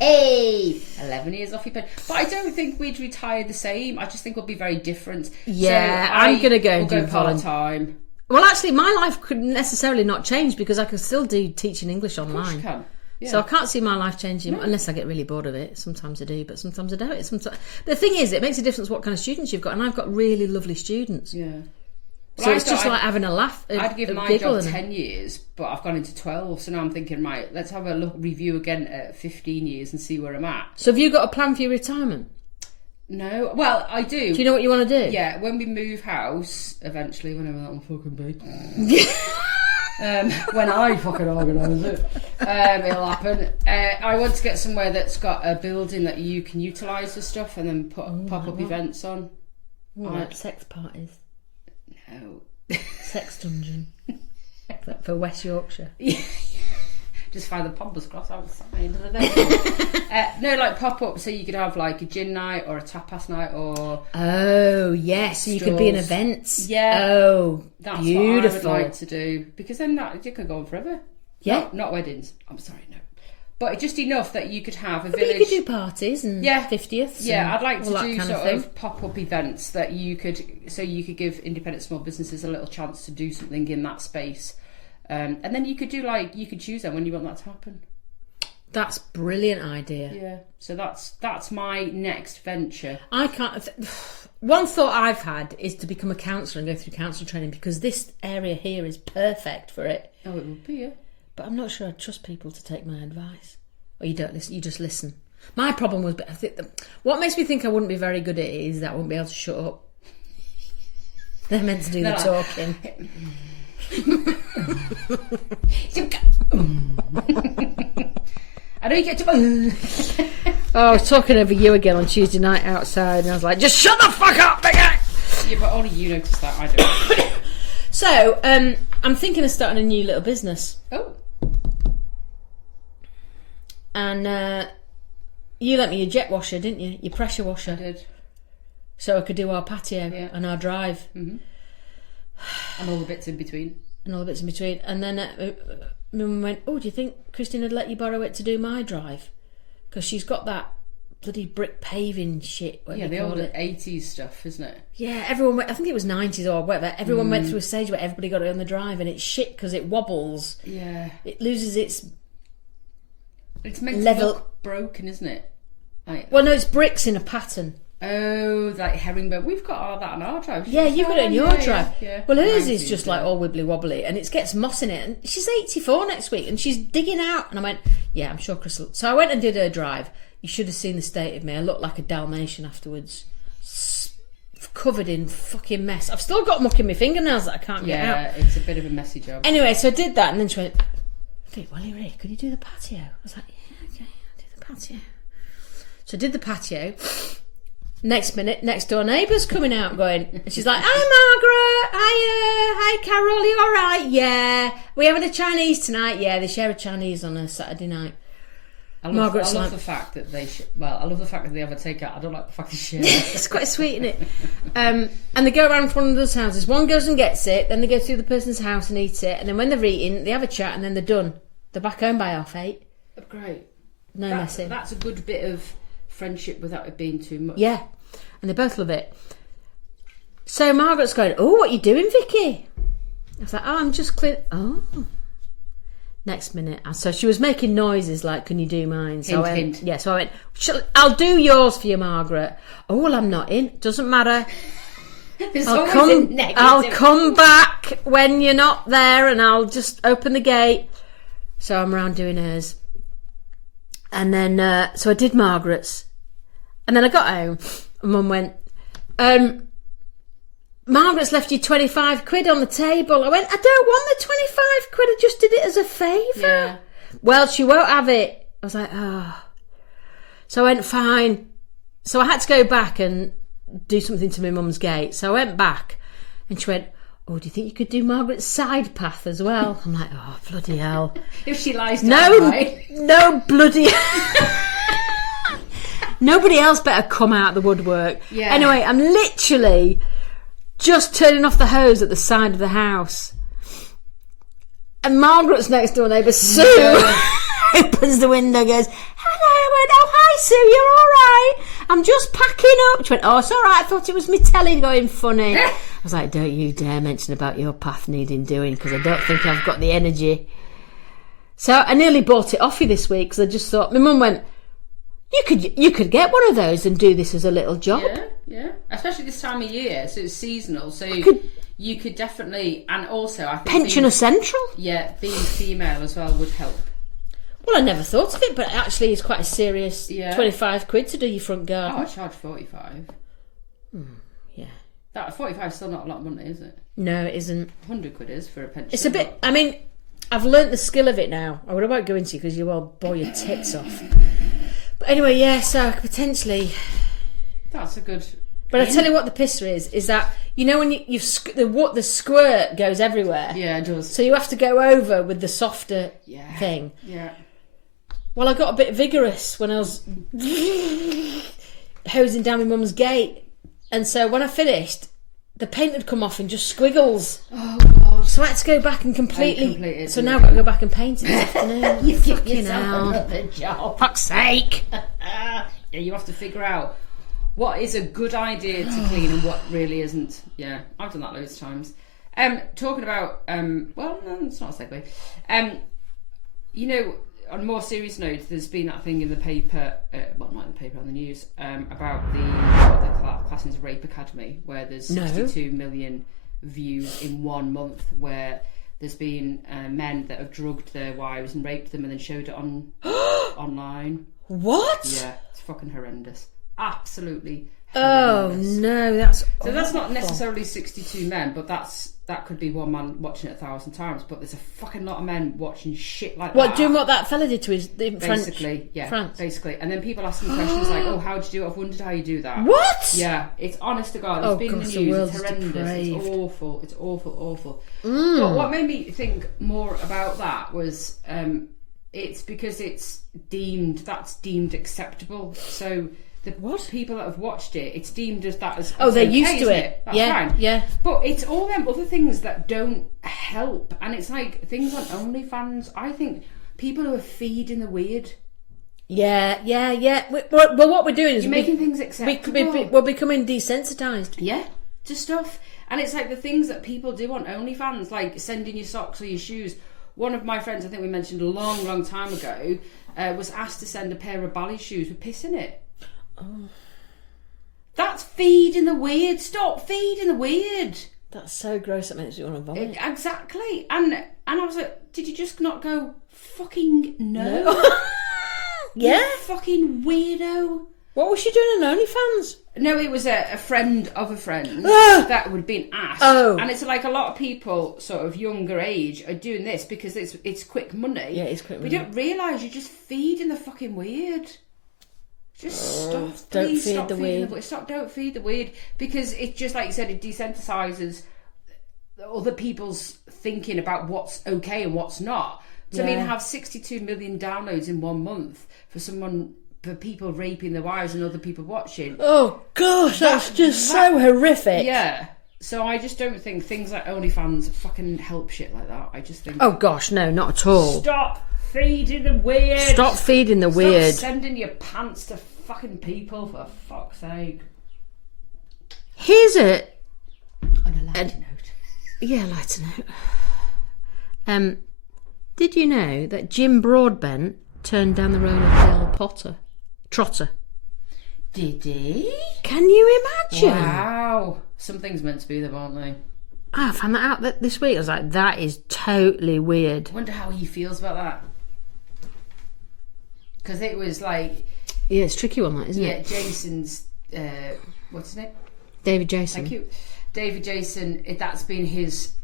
Hey, 11 years off your pension. But I don't think we'd retire the same. I just think we'll be very different. Yeah, so I'm going to go and do part-time. Well, actually, my life could necessarily not change because I could still do teaching English online. Of course you can. Yeah. So I can't see my life changing unless I get really bored of it. Sometimes I do, but sometimes I don't. The thing is, it makes a difference what kind of students you've got, and I've got really lovely students. Yeah. Well, so it's just like having a laugh. I'd give my job 10 years, but I've gone into 12, so now I'm thinking, right, let's have a review again at 15 years and see where I'm at. So have you got a plan for your retirement? No, well, I do. Do you know what you want to do? Yeah, when we move house, eventually, whenever that will fucking be. When I fucking organise it, it'll happen. I want to get somewhere that's got a building that you can utilise the stuff and then put pop-up events on. Like sex parties? No. Sex dungeon? For West Yorkshire? Yeah. Just find the pompous cross outside of the no, like pop-up, so you could have like a gin night or a tapas night or... Oh, yes, so you could be in events. Yeah. Oh, that's beautiful. what I would like to do. Because then you could go on forever. Yeah. Not weddings. I'm sorry, no. But just enough that you could have a But village... you could do parties and 50th. Yeah, I'd like to do kind sort of pop-up events that you could... So you could give independent small businesses a little chance to do something in that space. And then you could do you could choose them when you want that to happen. That's a brilliant idea. Yeah. So that's my next venture. I can't... One thought I've had is to become a counsellor and go through counsellor training because this area here is perfect for it. Oh, it would be, yeah. But I'm not sure I'd trust people to take my advice. Or you don't listen, you just listen. My problem was... I think what makes me think I wouldn't be very good at it is that I wouldn't be able to shut up. They're meant to do the talking. I know you get to... I was talking over you again on Tuesday night outside and I was like, just shut the fuck up, big guy! Yeah, but only you notice that, I don't. So, I'm thinking of starting a new little business. Oh. And you lent me your jet washer, didn't you? Your pressure washer. I did. So I could do our patio and our drive. Mm-hmm. And all the bits in between. And then Mum went, oh, do you think Christine would let you borrow it to do my drive? Because she's got that bloody brick paving shit. Yeah, the old 80s stuff, isn't it? Yeah, everyone went, I think it was 90s or whatever. Everyone went through a stage where everybody got it on the drive and it's shit because it wobbles. Yeah. It loses its... It's meant level. to look broken, isn't it? Well, no, it's bricks in a pattern. Oh, like herringbone. We've got all that on our drive. Yeah, you've got it on your drive. Yeah. Well, hers is just like all wibbly wobbly and it gets moss in it. And she's 84 next week and she's digging out. And I went, yeah, I'm sure Chris will. So I went and did her drive. You should have seen the state of me. I looked like a Dalmatian afterwards. Covered in fucking mess. I've still got muck in my fingernails that I can't get out. Yeah, it's a bit of a messy job. Anyway, so I did that and then she went, hey, well, you're here. Could you do the patio? I was like, yeah, okay, I'll do the patio. So I did the patio. Next minute, next door neighbour's coming out going, and she's like, hi Margaret, hi Carol, you alright? Yeah. We having a Chinese tonight? Yeah, they share a Chinese on a Saturday night. I love the fact that they I love the fact that they have a takeout. I don't like the fact they share. It's quite sweet, isn't it? And they go around one of those houses. One goes and gets it, then they go through the person's house and eat it, and then when they're eating, they have a chat and then they're done. They're back home by 8:30. Great. No messing. That's a good bit of friendship without it being too much. Yeah, and they both love it. So Margaret's going, oh, what are you doing, Vicky? I was like, oh, I'm just clean. Oh. Next minute, so she was making noises like, can you do mine? So hint. Yeah, so I went, I'll do yours for you, Margaret. Oh, well, I'm not in. Doesn't matter. I'll come back when you're not there and I'll just open the gate. So I'm around doing hers. And then, so I did Margaret's. And then I got home and Mum went, Margaret's left you 25 quid on the table. I went, I don't want the 25 quid. I just did it as a favour. Yeah. Well, she won't have it. I was like, oh. So I went, fine. So I had to go back and do something to my mum's gate. So I went back and she went, oh, do you think you could do Margaret's side path as well? I'm like, oh, bloody hell. If she lies down, right? No bloody... Nobody else better come out the woodwork. Yeah. Anyway, I'm literally just turning off the hose at the side of the house. And Margaret's next door neighbour, Sue, opens the window, goes, hello. I went, oh, hi, Sue, you're all right? I'm just packing up. She went, oh, it's all right. I thought it was me telly going funny. I was like, don't you dare mention about your path needing doing because I don't think I've got the energy. So I nearly bought it off you this week because I just thought, my mum went, you could get one of those and do this as a little job. Yeah. Especially this time of year, so it's seasonal. So you could definitely, and also I think Pensioner Central. Yeah, being female as well would help. Well, I never thought of it, but actually it's quite a serious Yeah. 25 quid to do your front Oh, garden. I charge 45. Yeah. That 45 is still not a lot of money, is it? No, it isn't. 100 quid is for a pension. It's a bit, I mean, I've learnt the skill of it now. I won't go into it because you will bore your tits off. But anyway, yeah, so potentially... That's a good... But I tell you what the pisser is that, you know when the squirt goes everywhere? Yeah, it does. So you have to go over with the softer thing. Yeah. Well, I got a bit vigorous when I was hosing down my mum's gate. And so when I finished, the paint had come off in just squiggles. Oh, God. So I had to go back and completely... So now I've got to go back and paint it this afternoon. You give Fucking yourself hell. another job. Fuck's sake. Yeah, you have to figure out what is a good idea to clean and what really isn't. Yeah, I've done that loads of times. Talking about... well, no, it's not a segue. You know... On a more serious note, there's been that thing in the paper, well, not in the paper, on the news, about what they're classing as Rape Academy, where there's 62 million views in 1 month, where there's been men that have drugged their wives and raped them and then showed it on online. What? Yeah, it's fucking horrendous. Absolutely Oh, horrendous. no, that's... So that's not necessarily 62 men, but that could be one man watching it 1,000 times, but there's a fucking lot of men watching shit like that. What, doing what that fella did to his... Basically, yeah. France. Basically. And then people asking questions like, oh, how did you do it? I've wondered how you do that. What? Yeah, it's honest to God. Oh, It's been in gosh, the the news. world's It's horrendous. depraved. It's awful. It's awful, awful. But what made me think more about that was it's because that's deemed acceptable. So... The people that have watched it, it's deemed as that as Oh, they're okay, used to isn't it. That's Yeah, fine. yeah. But it's all them other things that don't help, and it's like things on OnlyFans. I think people who are feeding the weird. Yeah. Well, what we're doing is You're making things acceptable. we're becoming desensitised. Yeah, to stuff, and it's like the things that people do on OnlyFans, like sending your socks or your shoes. One of my friends, I think we mentioned a long time ago, was asked to send a pair of ballet shoes with piss in it. Oh. That's feeding the weird. Stop feeding the weird. That's so gross. That makes me want to vomit. Exactly. And I was like, did you just not go fucking no? Yeah. You fucking weirdo. What was she doing on OnlyFans? No, it was a friend of a friend that would been asked. Oh. And it's like a lot of people sort of younger age are doing this because it's quick money. Yeah, it's quick money. We don't realise you're just feeding the fucking weird. Just stop. Don't Please feed stop the feeding weird. the weird. Stop. Don't feed the weird, because it just, like you said, it desensitises other people's thinking about what's okay and what's not. So I mean, have 62 million downloads in 1 month for people raping their wives and other people watching. Oh gosh, that's just so horrific. Yeah. So I just don't think things like OnlyFans fucking help shit like that. I just think. Oh gosh, no, not at all. Stop feeding the weird. Stop feeding the weird. Stop sending your pants to fucking people, for fuck's sake. Here's it. On a lighter note. Yeah, lighter note. Did you know that Jim Broadbent turned down the role of Bill Trotter? Did he? Can you imagine? Wow. Some things meant to be there, aren't they? I found that out this week. I was like, that is totally weird. I wonder how he feels about that. Because it was like... Yeah, it's a tricky one, that, isn't it? Yeah, Jason's... what's his name? David Jason. Thank you. David Jason, that's been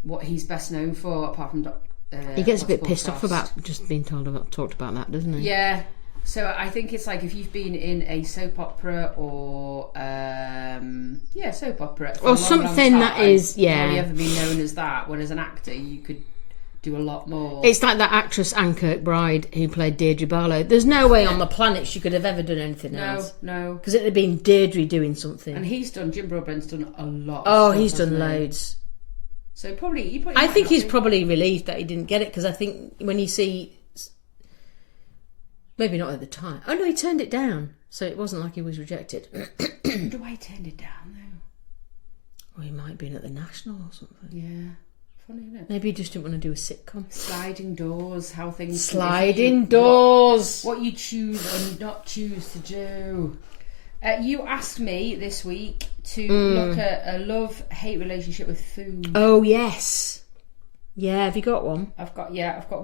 what he's best known for, apart from... he gets a bit pissed off about just being talked about that, doesn't he? Yeah. So I think it's like if you've been in a soap opera or soap opera for or a long, something long that time, is you've only ever been known as that. When as an actor, you could do a lot more. It's like that actress Anne Kirkbride who played Deirdre Barlow. There's no way on the planet she could have ever done anything else. No. Because it'd have been Deirdre doing something. And Jim Broadbent's done a lot. Oh, of stuff, he's done hasn't he? loads. So probably I think he's probably relieved that he didn't get it, because I think when you see... Maybe not at the time. Oh no, he turned it down. So it wasn't like he was rejected. I wonder why he turned it down though. Or he might have been at the National or something. Yeah. Funny, isn't it? Maybe he just didn't want to do a sitcom. Sliding doors, how things... Sliding doors! What you choose or not choose to do. You asked me this week to look at a love-hate relationship with food. Oh, yes. Yeah, have you got one? I've got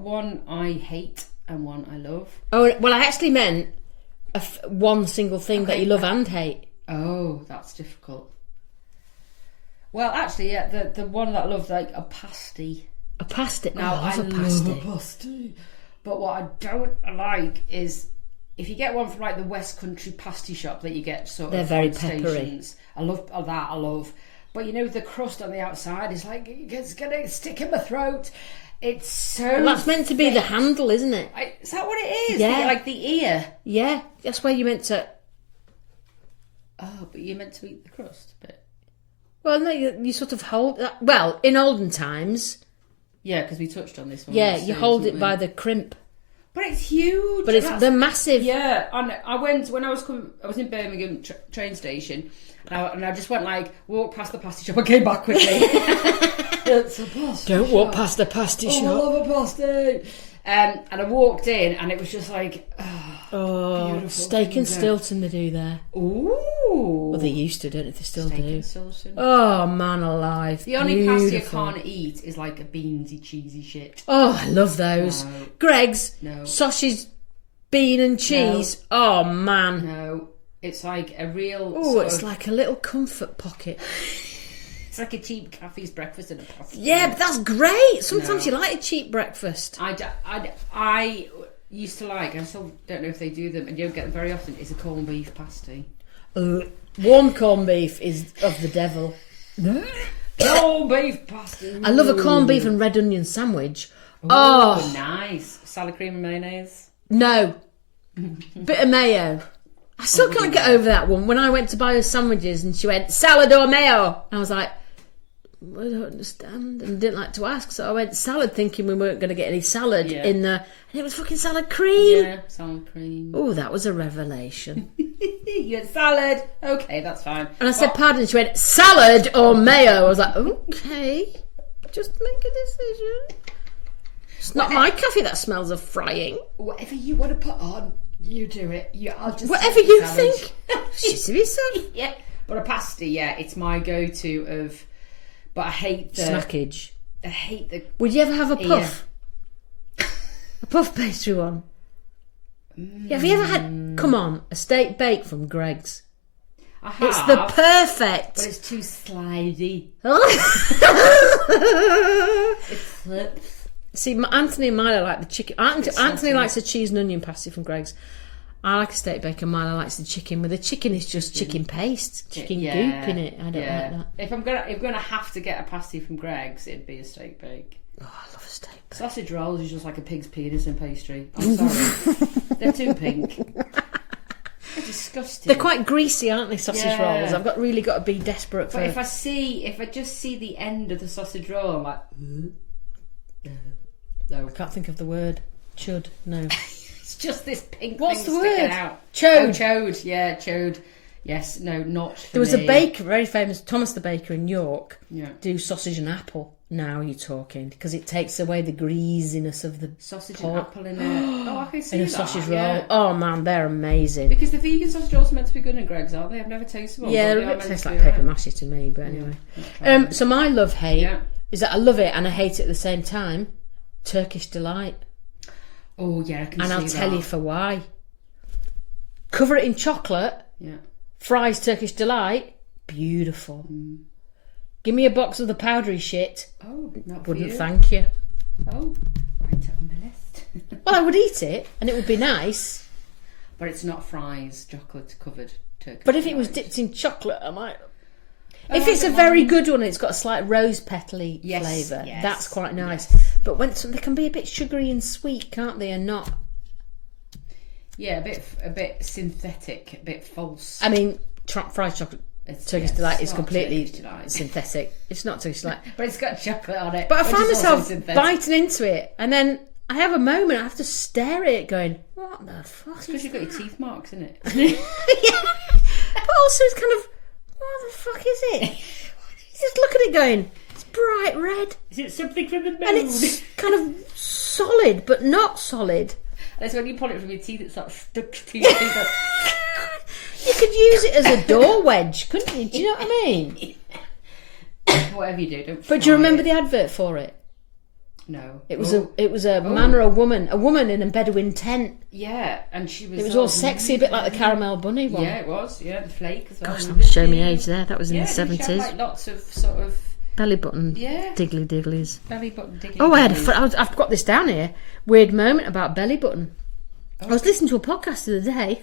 one I hate and one I love. Oh, well, I actually meant one single thing that you love and hate. Oh, that's difficult. Well, actually, yeah, the one that I love, like a pasty. A pasty? Now, I love a love a pasty. But what I don't like is if you get one from like the West Country pasty shop that you get sort of. They're very from peppery. Stations. I love that. I love. But you know, the crust on the outside is like it's gonna stick in my throat. It's so. Well, that's meant to be thick. the handle, isn't it? Is that what it is? Yeah. Like the ear. Yeah, that's where you meant to. Oh, but you're meant to eat the crust bit. Well, no, you sort of hold that. Well, in olden times. Yeah, because we touched on this one. Yeah, you hold it by the crimp. But it's huge. But they're massive. Yeah, and I went when I was in Birmingham train station, and I just went walked past the pasty shop and came back quickly. It's a pasty Don't shop. walk past the pasty shop. I love a pasty. And I walked in, and it was just like, beautiful steak and Stilton they do there. Ooh. Well, they used to, don't know if they still Steak do. and Stilton. Oh, man alive. The only pasty I Beautiful. can't eat is like a beansy, cheesy shit. Oh, I love those. No. Greg's, No. sausage, bean and cheese. No. Oh, man. No, it's like a real. Oh, it's like a little comfort pocket. It's like a cheap caffee's breakfast in a pasty. Yeah, but that's great. Sometimes you like a cheap breakfast. I used to like, I still don't know if they do them, and you don't get them very often, is a corned beef pasty. Warm corned beef is of the devil. Corned beef pasty. I love a corned beef and red onion sandwich. Ooh, Oh, nice. Salad cream and mayonnaise. no. Bit of mayo. I still can't get over that one. When I went to buy her sandwiches and she went, salad or mayo? I was like, I don't understand, and didn't like to ask, so I went salad thinking we weren't going to get any salad in the, and it was fucking salad cream. Yeah, salad cream. Oh, that was a revelation. You had salad. Okay, that's fine. And I said, pardon, she went, salad or mayo? I was like, okay, just make a decision. It's not my coffee that smells of frying. Whatever you want to put on, you do it. I'll just Whatever you salad. think. Shit to yourself. Yeah, but a pasty, yeah, it's my go-to of. But I hate the Snackage. I hate the. Would you ever have a puff? A puff pastry one? Yeah, have you ever had, come on, a steak bake from Greg's? I have. It's the perfect. But it's too slidey. It slips. See, Anthony and Milo like the chicken. Anthony likes the cheese and onion pasty from Greg's. I like a steak bake and Milo likes the chicken, but the chicken is just chicken paste, chicken goop in it. I don't like that. If I'm gonna have to get a pasty from Greg's, it'd be a steak bake. Oh, I love a steak bake. Sausage rolls is just like a pig's penis in pastry. I'm sorry, they're too pink. They're disgusting. They're quite greasy, aren't they, sausage rolls? I've really got to be desperate for. But if I just see the end of the sausage roll, I'm like, no. I can't think of the word. Chud. No. It's just this pink What's thing the sticking word? out. Chode. Oh, chode. Yeah, chode. Yes, no, not for There was me. a baker, very famous, Thomas the baker in York. Yeah. Do sausage and apple. Now you're talking, because it takes away the greasiness of the Sausage pork. and apple in a... Oh, I can see in a that. sausage roll. Yeah. Oh man, they're amazing. Because the vegan sausage rolls are meant to be good in Greg's, aren't they? I've never tasted one. Yeah, but they it are meant tastes to like be paper right. mashy to me, but anyway. So my love-hate is that I love it and I hate it at the same time. Turkish Delight. Oh, yeah, I can see And that. I'll tell you for why. Cover it in chocolate. Yeah. Fries Turkish Delight. Beautiful. Give me a box of the powdery shit. Oh, not for Wouldn't you. thank you. Oh, right up on my list. Well, I would eat it and it would be nice. But it's not fries, chocolate covered Turkish But if it was Delight. dipped in chocolate, I might... Oh, If I it's a don't very mind. good one and it's got a slight rose petally Yes, flavour, yes, that's quite nice. yes. But when they can be a bit sugary and sweet, can't they? And not... Yeah, a bit synthetic, a bit false. I mean, fried chocolate Turkish Delight is not completely Turkish Delight. synthetic. It's not Turkish Delight. But it's got chocolate on it. But I which find is also myself synthetic. biting into it, and then I have a moment, I have to stare at it going, what the fuck is Because you've got that? your teeth marks in it. Yeah. But also it's kind of, what the fuck is it? You just look at it going, it's bright red, Is it something from the moon? and it's kind of solid, but not solid. That's when you pull it from your teeth, it's like stuck to your teeth. You could use it as a door wedge, couldn't you? Do you know what I mean? Whatever you do, don't But do you fry remember it. the advert for it? No. It was a man or a woman in a Bedouin tent. Yeah, and she was... It was all sexy, a bit like the Caramel Bunny one. Yeah, it was. Yeah, the flake as well. Gosh, I'm showing me age there. That was in the She had 70s. like lots of sort of... Belly button Yeah. diggly digglies. Belly button diggly Oh, digglies. I've got this down here. Weird moment about belly button. I was listening to a podcast the other day.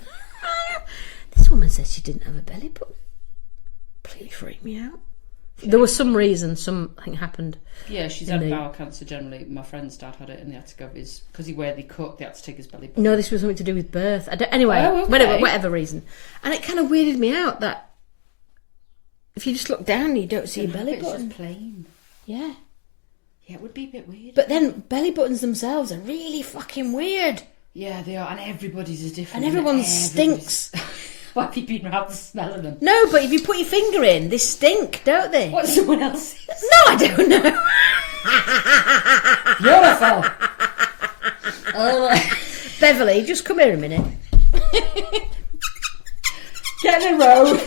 This woman said she didn't have a belly button. Completely freaked me out. There was some reason, something happened. Yeah, she's had bowel cancer generally. My friend's dad had it, and they had to go because he weirdly cut. They had to take his belly button. No, this was something to do with birth. Anyway, whatever reason. And it kind of weirded me out that if you just look down, you don't see a belly button. It's just plain. Yeah. Yeah, it would be a bit weird. But then belly buttons themselves are really fucking weird. Yeah, they are, and everybone's is different. And everyone stinks. Why have you been around the smell of them? No, but if you put your finger in, they stink, don't they? What, someone else's? No, I don't know. Beautiful. Beverly, just come here a minute. Get in a row.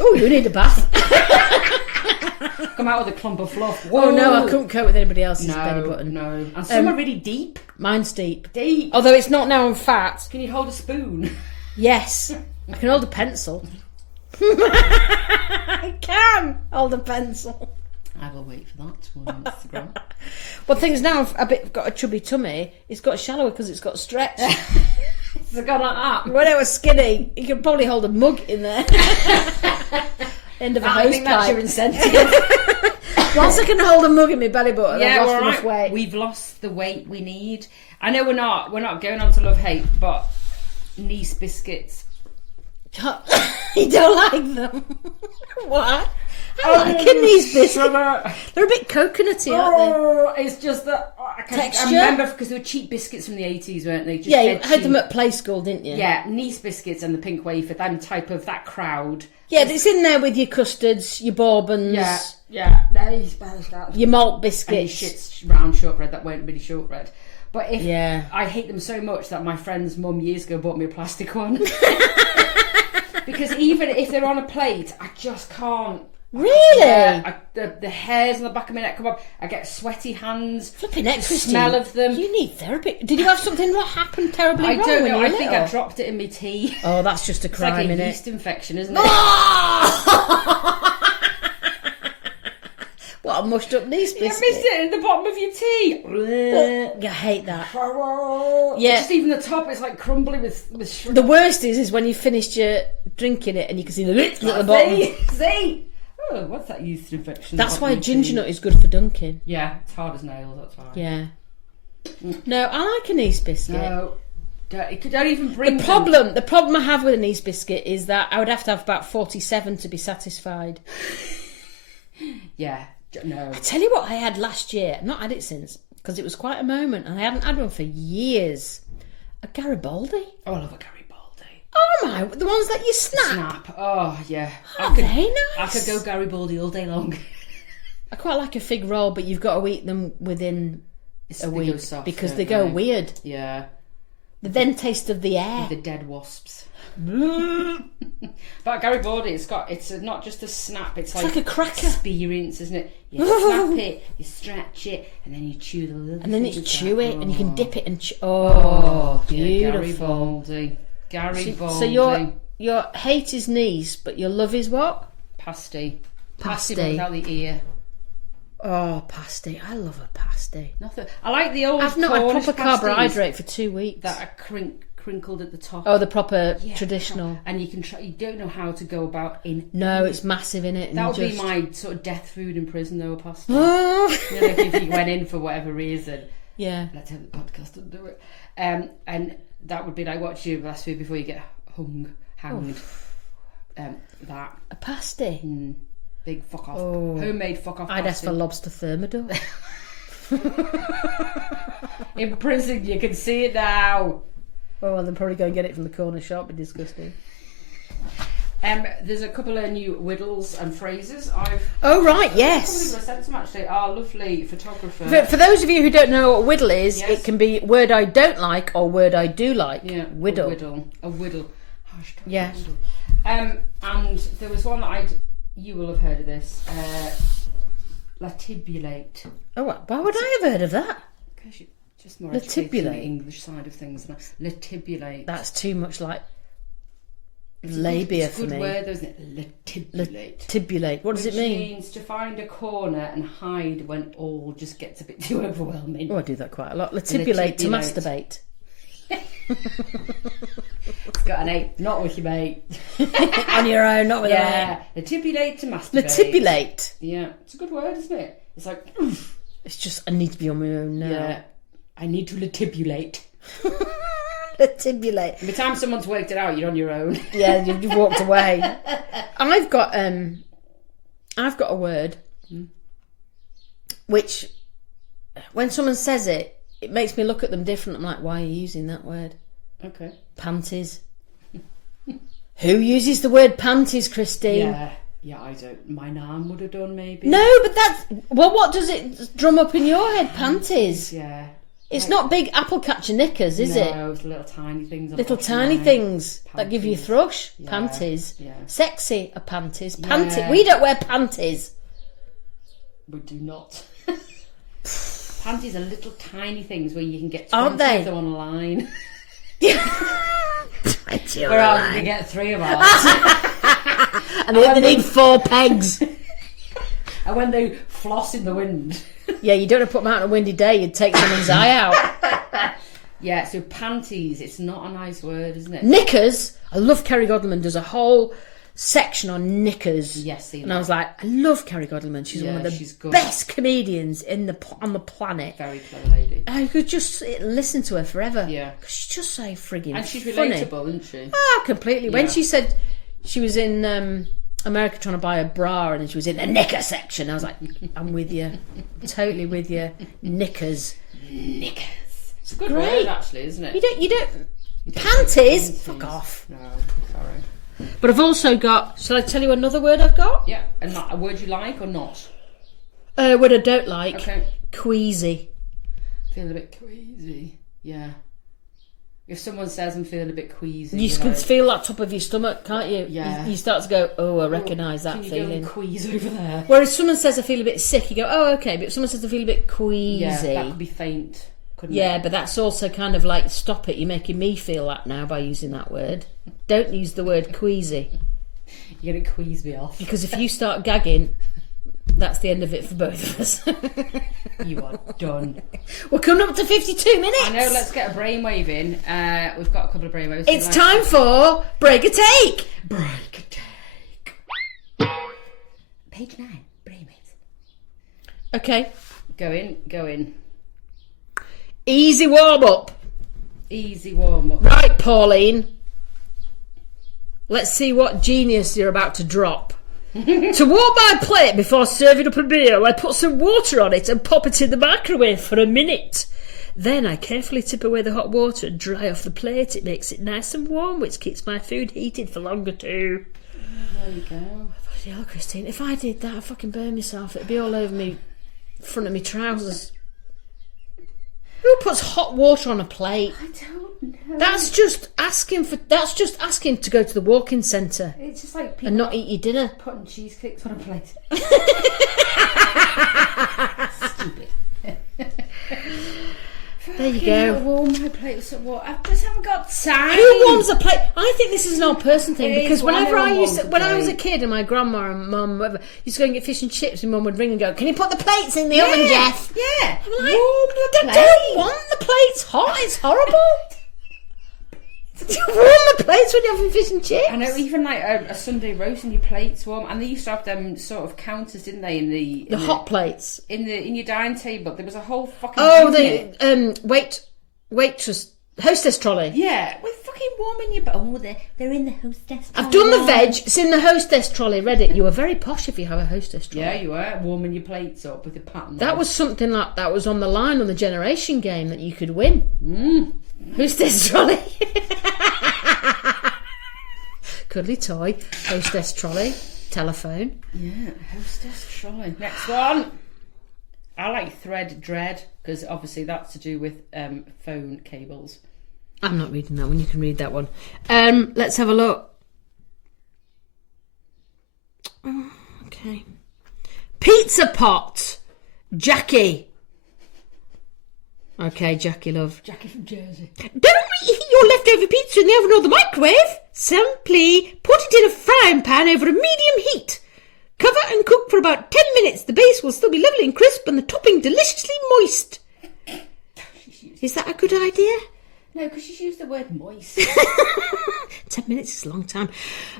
Oh, you need a bath. Come out with a clump of fluff. Whoa. Oh no, I couldn't cope with anybody else's belly button. No, and some are really deep. Mine's deep. Deep. Although it's not now on fat. Can you hold a spoon? Yes, I can hold a pencil. I can hold a pencil. I will wait for that on Instagram. Well, things now I've got a chubby tummy. It's got shallower because it's got stretch. It's gone like that. When I was skinny, you could probably hold a mug in there. End of a hose pipe. That's your incentive. Once I can hold a mug in my belly button, I've lost enough weight. We've lost the weight we need. I know we're not going on to love hate, but niece biscuits. You don't like them? What? I like niece biscuits. They're a bit coconutty, aren't they? It's just that texture. I remember because they were cheap biscuits from the 80s, weren't they? Just yeah, you had them at play school, didn't you? Yeah, niece biscuits and the pink wafer. That crowd. Yeah, it's in there with your custards, your bourbons. Yeah. Your malt biscuits. And your shit's round shortbread that weren't really shortbread. But I hate them so much that my friend's mum years ago bought me a plastic one. Because even if they're on a plate, I just can't. Really? Yeah, the hairs on the back of my neck come up. I get sweaty hands. Flipping heck, the smell of them. You need therapy. Did you have something that happened terribly wrong? I don't know. When you were I think little? I dropped it in my tea. Oh, that's just a crime, it's like a innit? yeast infection, isn't it? What a mushed up niece biscuit. You missed it in the bottom of your tea. I hate that. Yeah. Just even the top, it's like crumbly with shrimp. The worst is when you finished your drinking it and you can see the bits at the bottom. See? Oh, what's that yeast infection? That's why ginger nut is good for dunking. Yeah, it's hard as nails, that's why. Yeah. No, I like a niece biscuit. No. Don't even bring the problem I have with a niece biscuit is that I would have to have about 47 to be satisfied. Yeah. No. I tell you what I had last year. I've not had it since because it was quite a moment and I hadn't had one for years. A Garibaldi. Oh, I love a Garibaldi. Oh my, the ones that you snap. Oh yeah. Are they nice? I could go Garibaldi all day long. I quite like a fig roll, but you've got to eat them within a week soft, because they go weird. Yeah. The then taste of the air. With the dead wasps. But Garibaldi, it's not just a snap. It's like a cracker experience, isn't it? You snap it, you stretch it, and then you chew the little. And then it's chewy, and you can dip it and beautiful. Yeah, Garibaldi. So your hate is niece, but your love is what? Pasty without the ear. Oh, pasty! I love a pasty. Nothing. I like the old. I've not had proper carbohydrate for 2 weeks. That are crinkled at the top. Oh, the proper traditional. And you can try. You don't know how to go about in. No, it's massive in it. That would be my sort of death food in prison, though. A pasta. If you went in for whatever reason. Yeah. Let's have the podcast and do it. And that would be like what's your last food before you get hanged. That a pasty. Big fuck off. Homemade fuck off. I'd ask for lobster thermidor. In prison, you can see it now. Oh, well, they'll probably go and get it from the corner shop. Be disgusting. There's a couple of new WIDLs and phrases. Oh right, yes. I sent them actually. Our lovely photographer. For those of you who don't know what WIDL is, yes. It can be word I don't like or word I do like. Yeah, WIDL. A WIDL. Yeah. And there was one that you will have heard of this. Latibulate. Oh, why would I have heard of that? Because you're just more Latibulate. educated in the English side of things. Latibulate. That's too much like labia it's for a good me. word, though, isn't it? Latibulate. Latibulate. What does it mean? Means to find a corner and hide when all just gets a bit too overwhelming. Oh, I do that quite a lot. Latibulate to masturbate. It's got an 8, not with your mate. On your own, not with a mate. Latibulate to masturbate. Latibulate. Yeah, it's a good word, isn't it? It's like, It's just, I need to be on my own now. yeah, I need to latibulate. Latibulate. By the time someone's worked it out, you're on your own. Yeah, you've walked away. I've got a word which, when someone says it, it makes me look at them different. I'm like, why are you using that word? Okay. Panties. Who uses the word panties, Christine? Yeah, I don't. My nan would have done, maybe. No, but that's... Well, what does it drum up in your head? Panties. Yeah. It's not big apple catcher knickers, is it? No, it's little tiny things. Little tiny things that give you Panties. thrush. Yeah, Panties. yeah. Sexy are panties. Panty. Yeah. We don't wear panties. We do not. Panties are little tiny things where you can get 20 Aren't they? of them on a line. Whereas Whereas you get 3 of ours. and they need 4 pegs. And when they floss in the wind. Yeah, you don't want to put them out on a windy day. You'd take someone's eye out. Yeah, so panties, it's not a nice word, isn't it? Knickers. I love Kerry Godleman. Does a whole section on knickers. Yes, and I was like, I love Kerry Godleman. She's one of the best comedians on the planet. Very clever lady. I could just sit and listen to her forever. Yeah. Because she's just so frigging And she's funny. relatable, isn't she? Ah, completely. When Yeah. she said she was in America trying to buy a bra and then she was in the knicker section, I was like, I'm with you. Totally with you. Knickers. Knickers. It's a good Great. word, actually, isn't it? You don't panties? Fuck off. No, sorry. But I've also got, shall I tell you another word I've got? Yeah, and not a word you like or not? Word I don't like. Okay. Queasy. Feel a bit queasy. Yeah. If someone says I'm feeling a bit queasy, You you're can like, feel that top of your stomach, can't you? Yeah. You start to go, oh, I recognise that can you feeling. go and quease over there? Whereas someone says I feel a bit sick, you go, oh, okay. But if someone says I feel a bit queasy. Yeah, that could be faint, couldn't Yeah, it? but that's also kind of like, stop it, you're making me feel that now by using that word. Don't use the word queasy. You're going to quease me off. Because if you start gagging, that's the end of it for both of us. You are done. We're coming up to 52 minutes. I know, let's get a brainwave in. We've got a couple of brainwaves. It's time for Break a Take. Break a take. Page 9, brainwaves. Okay. Go in. Easy warm up. Easy warm up. Right, Pauline. Let's see what genius you're about to drop. To warm my plate before serving up a meal, I put some water on it and pop it in the microwave for a minute. Then I carefully tip away the hot water and dry off the plate. It makes it nice and warm, which keeps my food heated for longer too. There you go. Bloody hell, Christine, if I did that, I'd fucking burn myself. It'd be all over me, front of me trousers. Who puts hot water on a plate? I don't know. That's just asking to go to the walk-in centre It's just like people and not eat your dinner. putting cheese cakes on a plate. Stupid. There you go. Warm my plate. So what? I just haven't got time. Who warms a plate? I think this is an old person thing It because is. whenever Well, I everyone used to, warms a when I was a plate. kid and my grandma and mum whatever used to go and get fish and chips, and mum would ring and go, "Can you put the plates in the oven, Jeff?" Yeah. I'm like, Warm the I plate. don't want the plates hot. It's horrible. Warm the plates when you're having fish and chips. I know, even like a Sunday roast and your plates warm, and they used to have them sort of counters, didn't they? The hot plates. in your dining table. There was a whole fucking. Oh, thing in the it. waitress hostess trolley. Yeah, we're fucking warming your. Oh, they're in the hostess. I've done the trolley. veg. It's in the hostess trolley. Read it. You are very posh if you have a hostess trolley. Yeah, you were warming your plates up with the pattern. That was something like that was on the line on the Generation game that you could win. Hostess trolley. Cuddly toy. Hostess trolley. Telephone. Yeah, hostess trolley. Next one. I like thread dread because obviously that's to do with phone cables. I'm not reading that one. You can read that one. Let's have a look. Oh, okay. Pizza pot. Jackie. Okay, Jackie, love. Jackie from Jersey. Don't reheat your leftover pizza in the oven or the microwave. Simply put it in a frying pan over a medium heat. Cover and cook for about 10 minutes. The base will still be lovely and crisp and the topping deliciously moist. Is that a good idea? No, because she's used the word moist. 10 minutes is a long time.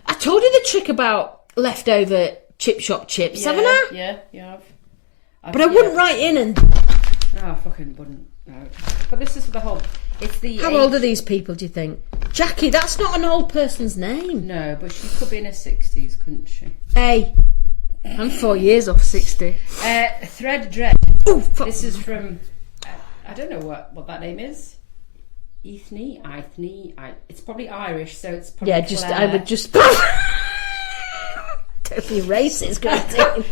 I told you the trick about leftover chip shop chips, haven't I? Yeah, you have. But I wouldn't write in and... No, I fucking wouldn't. No. But this is the whole... It's the... How old are these people, do you think? Jackie, that's not an old person's name. No, but she could be in her 60s, couldn't she? Hey, I'm 4 years off 60. Thread Dread. Oh, fuck. This is from... I don't know what that name is. Ethne. It's probably Irish, so it's probably Claire. I would just... Don't be racist, Christine.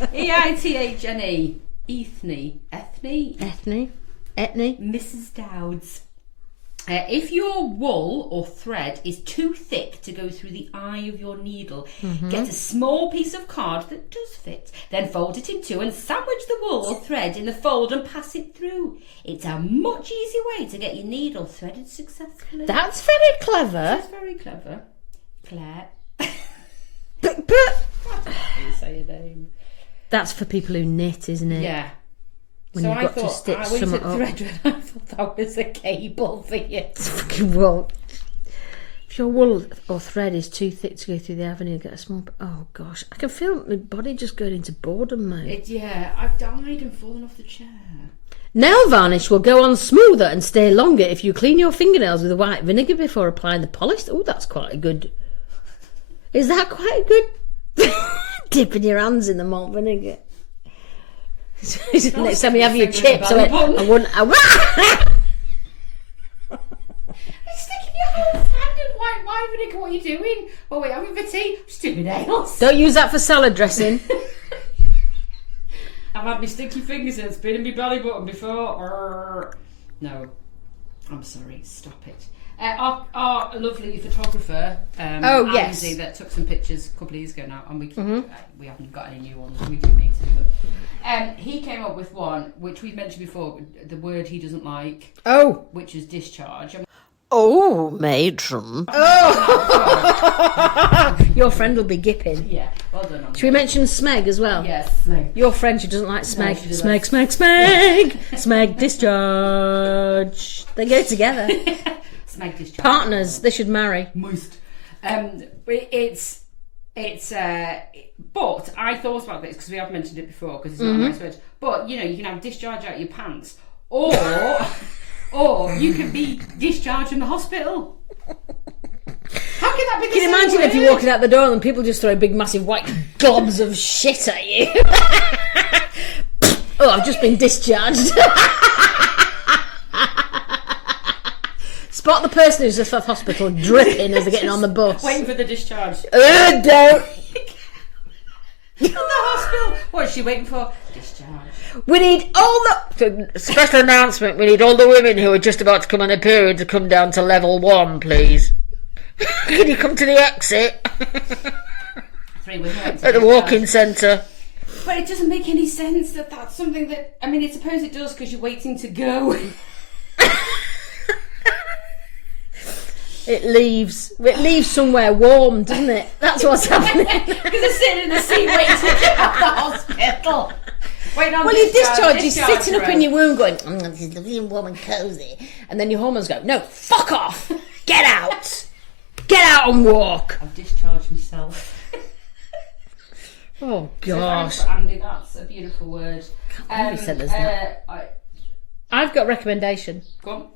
Eithne. Ethne. Mrs. Dowds. If your wool or thread is too thick to go through the eye of your needle, get a small piece of card that does fit. Then fold it in two and sandwich the wool or thread in the fold and pass it through. It's a much easier way to get your needle threaded successfully. That's very clever. That's very clever. Claire. But You say your name. That's for people who knit, isn't it? Yeah. When so you've I got thought, to stitch when you something said up. thread, I thought that was a cable for you. Fucking wool. If your wool or thread is too thick to go through the avenue, get a small... Oh, gosh. I can feel my body just going into boredom, mate. I've died and fallen off the chair. Nail varnish will go on smoother and stay longer if you clean your fingernails with a white vinegar before applying the polish. Oh, that's quite a good... Is that quite a good... Dipping your hands in the malt vinegar. Next time you have your chips, I wouldn't... Sticking your whole hand in white wine vinegar, what are you doing? Oh wait, having for tea? Just doing my nails. Don't use that for salad dressing. I've had my sticky fingers and it's been in my belly button before. No, I'm sorry, stop it. Our lovely photographer, yes, Andy, that took some pictures a couple of years ago now, and we haven't got any new ones. We do need to do them. He came up with one which we've mentioned before. The word he doesn't like. Oh, which is discharge. Oh, matron. Oh. Your friend will be gipping. Yeah, well done. Should we mention smeg as well? Yes, smeg. Your friend, she doesn't like smeg. No, smeg. Smeg discharge. They go together. Smeg discharge. Partners, they should marry. Most. But I thought about this because we have mentioned it before because it's not a nice word. But you know, you can have discharge out your pants, or you could be discharged from the hospital. How can that be? Can you imagine if you're walking out the door and people just throw big, massive white globs of shit at you? Oh, I've just been discharged. Spot the person who's just at the hospital dripping as they're getting on the bus. Waiting for the discharge. Don't. From the hospital. What is she waiting for? Discharge. We need all the... Special announcement, we need all the women who are just about to come on a period to come down to level 1, please. Can you come to the exit? 3 women at the walk-in centre. But it doesn't make any sense that that's something that... I mean, I suppose it does because you're waiting to go. It leaves somewhere warm, doesn't it? That's what's happening. Because they're sitting in the seat waiting to get out of the hospital. Well, you discharge, you're sitting up in your womb going, this is lovely and warm and cosy. And then your hormones go, no, fuck off. Get out. Get out and walk. I've discharged myself. Oh, gosh. So Andy, that's a beautiful word. Can't believe said that. I've got a recommendation. Go on.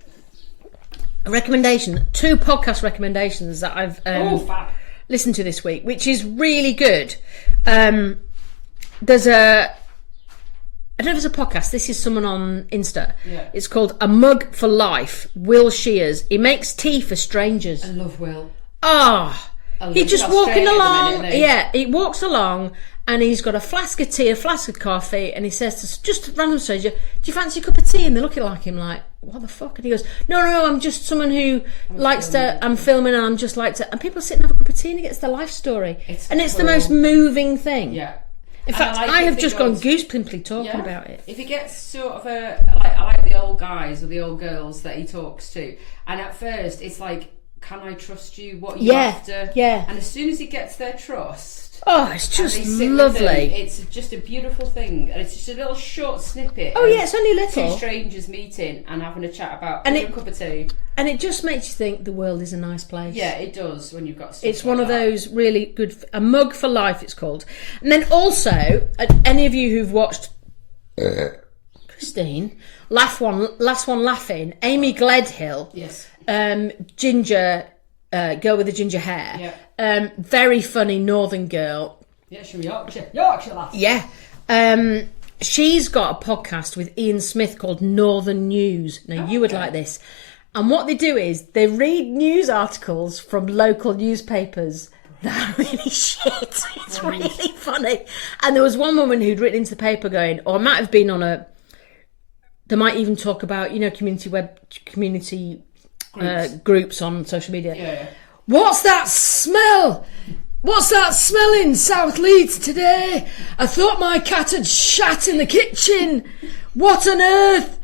A recommendation, 2 podcast recommendations that I've fab. listened to this week, which is really good. There's I don't know if it's a podcast. This is someone on Insta. Yeah. It's called A Mug for Life. Will Shears. He makes tea for strangers. I love Will. He's just walking along. He walks along and he's got a flask of tea, a flask of coffee, and he says to just a random stranger, "Do you fancy a cup of tea?" And they look at him like, "What the fuck?" And he goes, "No, I'm just someone who likes to. I'm filming, and I'm just like to." And people sit and have a cup of tea, and he gets the life story, and it's the most moving thing. Yeah. In And fact, like I if have it just gone goes- goose pimply talking Yeah. about it. If he gets sort of I like the old guys or the old girls that he talks to, and at first it's like, can I trust you? What are you after? Yeah. And as soon as he gets their trust, Oh, it's and just they sit with him, lovely. it's just a beautiful thing, and it's just a little short snippet. Oh of yeah, it's only two little. strangers meeting and having a chat about And a cup of tea. And it just makes you think the world is a nice place. Yeah, it does when you've got stuff It's like one of that. those really good, a mug for life it's called. And then also, any of you who've watched Christine, Last One Laughing, Amy Gledhill, Yes. Ginger, girl with the ginger hair, very funny northern girl. Yeah, she's from Yorkshire. Yorkshire lass. Yeah. She's got a podcast with Ian Smith called Northern News. Now, you would like this. And what they do is they read news articles from local newspapers that are really shit. It's really funny. And there was one woman who'd written into the paper going, or it might have been on a... They might even talk about, community groups on social media. Yeah. What's that smell? What's that smell in South Leeds today? I thought my cat had shat in the kitchen. What on earth?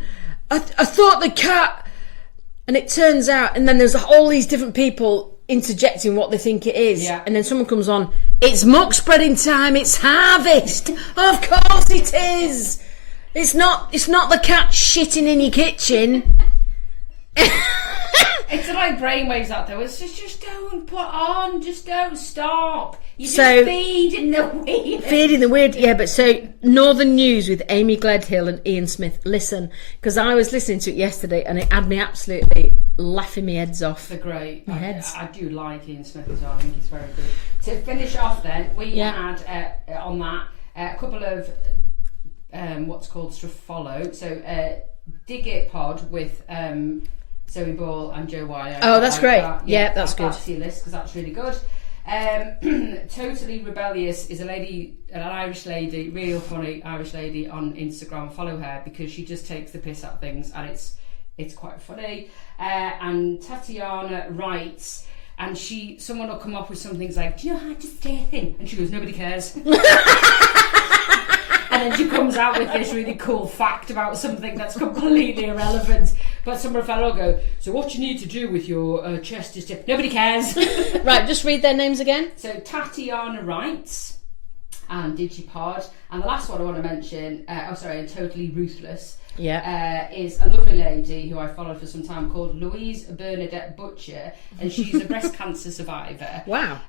I thought the cat... And it turns out... And then there's all these different people interjecting what they think it is. Yeah. And then someone comes on, it's muck spreading time, it's harvest. Of course it is. It's not the cat shitting in your kitchen. It's like brainwaves out there. It's just don't put on, just don't stop. You just So- feed in the weed. Feeding the weird, yeah, but so Northern News with Amy Gledhill and Ian Smith. Listen, because I was listening to it yesterday and it had me absolutely laughing my heads off. They're great. heads. I do like Ian Smith as well. I think he's very good. To finish off then, we had on that a couple of what's called stuff follow. So Dig It Pod with Zoe Ball and Joe Wire. Oh, that's great. That. Yeah, that's good. That's your list because that's really good. Totally Rebellious is an Irish lady, real funny Irish lady on Instagram. Follow her because she just takes the piss out of things and it's quite funny. And Tatiana writes, and someone will come up with some things like, do you know how to stay thin? And she goes, nobody cares. And then she comes out with this really cool fact about something that's completely irrelevant. But some of her will go, so what you need to do with your chest is to... Nobody cares. Right, just read their names again. So Tatiana writes, and Digipod. And the last one I want to mention, Totally Ruthless, is a lovely lady who I followed for some time called Louise Bernadette Butcher. And she's a breast cancer survivor. Wow.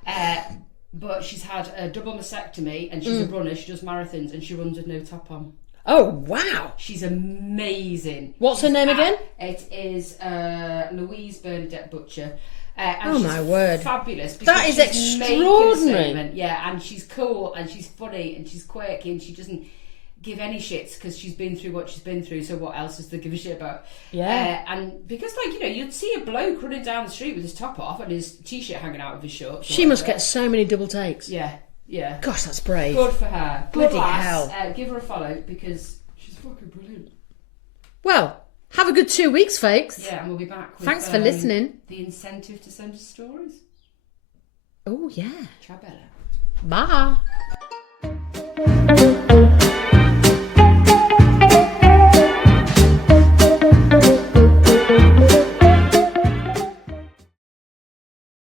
But she's had a double mastectomy and she's a runner, she does marathons and she runs with no top on. Oh, wow. She's amazing. What's her name again? It is Louise Bernadette Butcher. Oh, she's my word. Fabulous. That is she's making a extraordinary. statement. Yeah, and she's cool and she's funny and she's quirky and she doesn't give any shits because she's been through what she's been through, so what else is there to give a shit about? Yeah. And because, you'd see a bloke running down the street with his top off and his t-shirt hanging out of his shorts. She must get so many double takes. Yeah. Gosh, that's brave. Good for her. Good Bloody lass. hell. Give her a follow because she's fucking brilliant. Well, have a good 2 weeks, folks. Yeah, and we'll be back with... Thanks for listening. The incentive to send us stories. Oh, yeah. Ciao, Bella. Bye.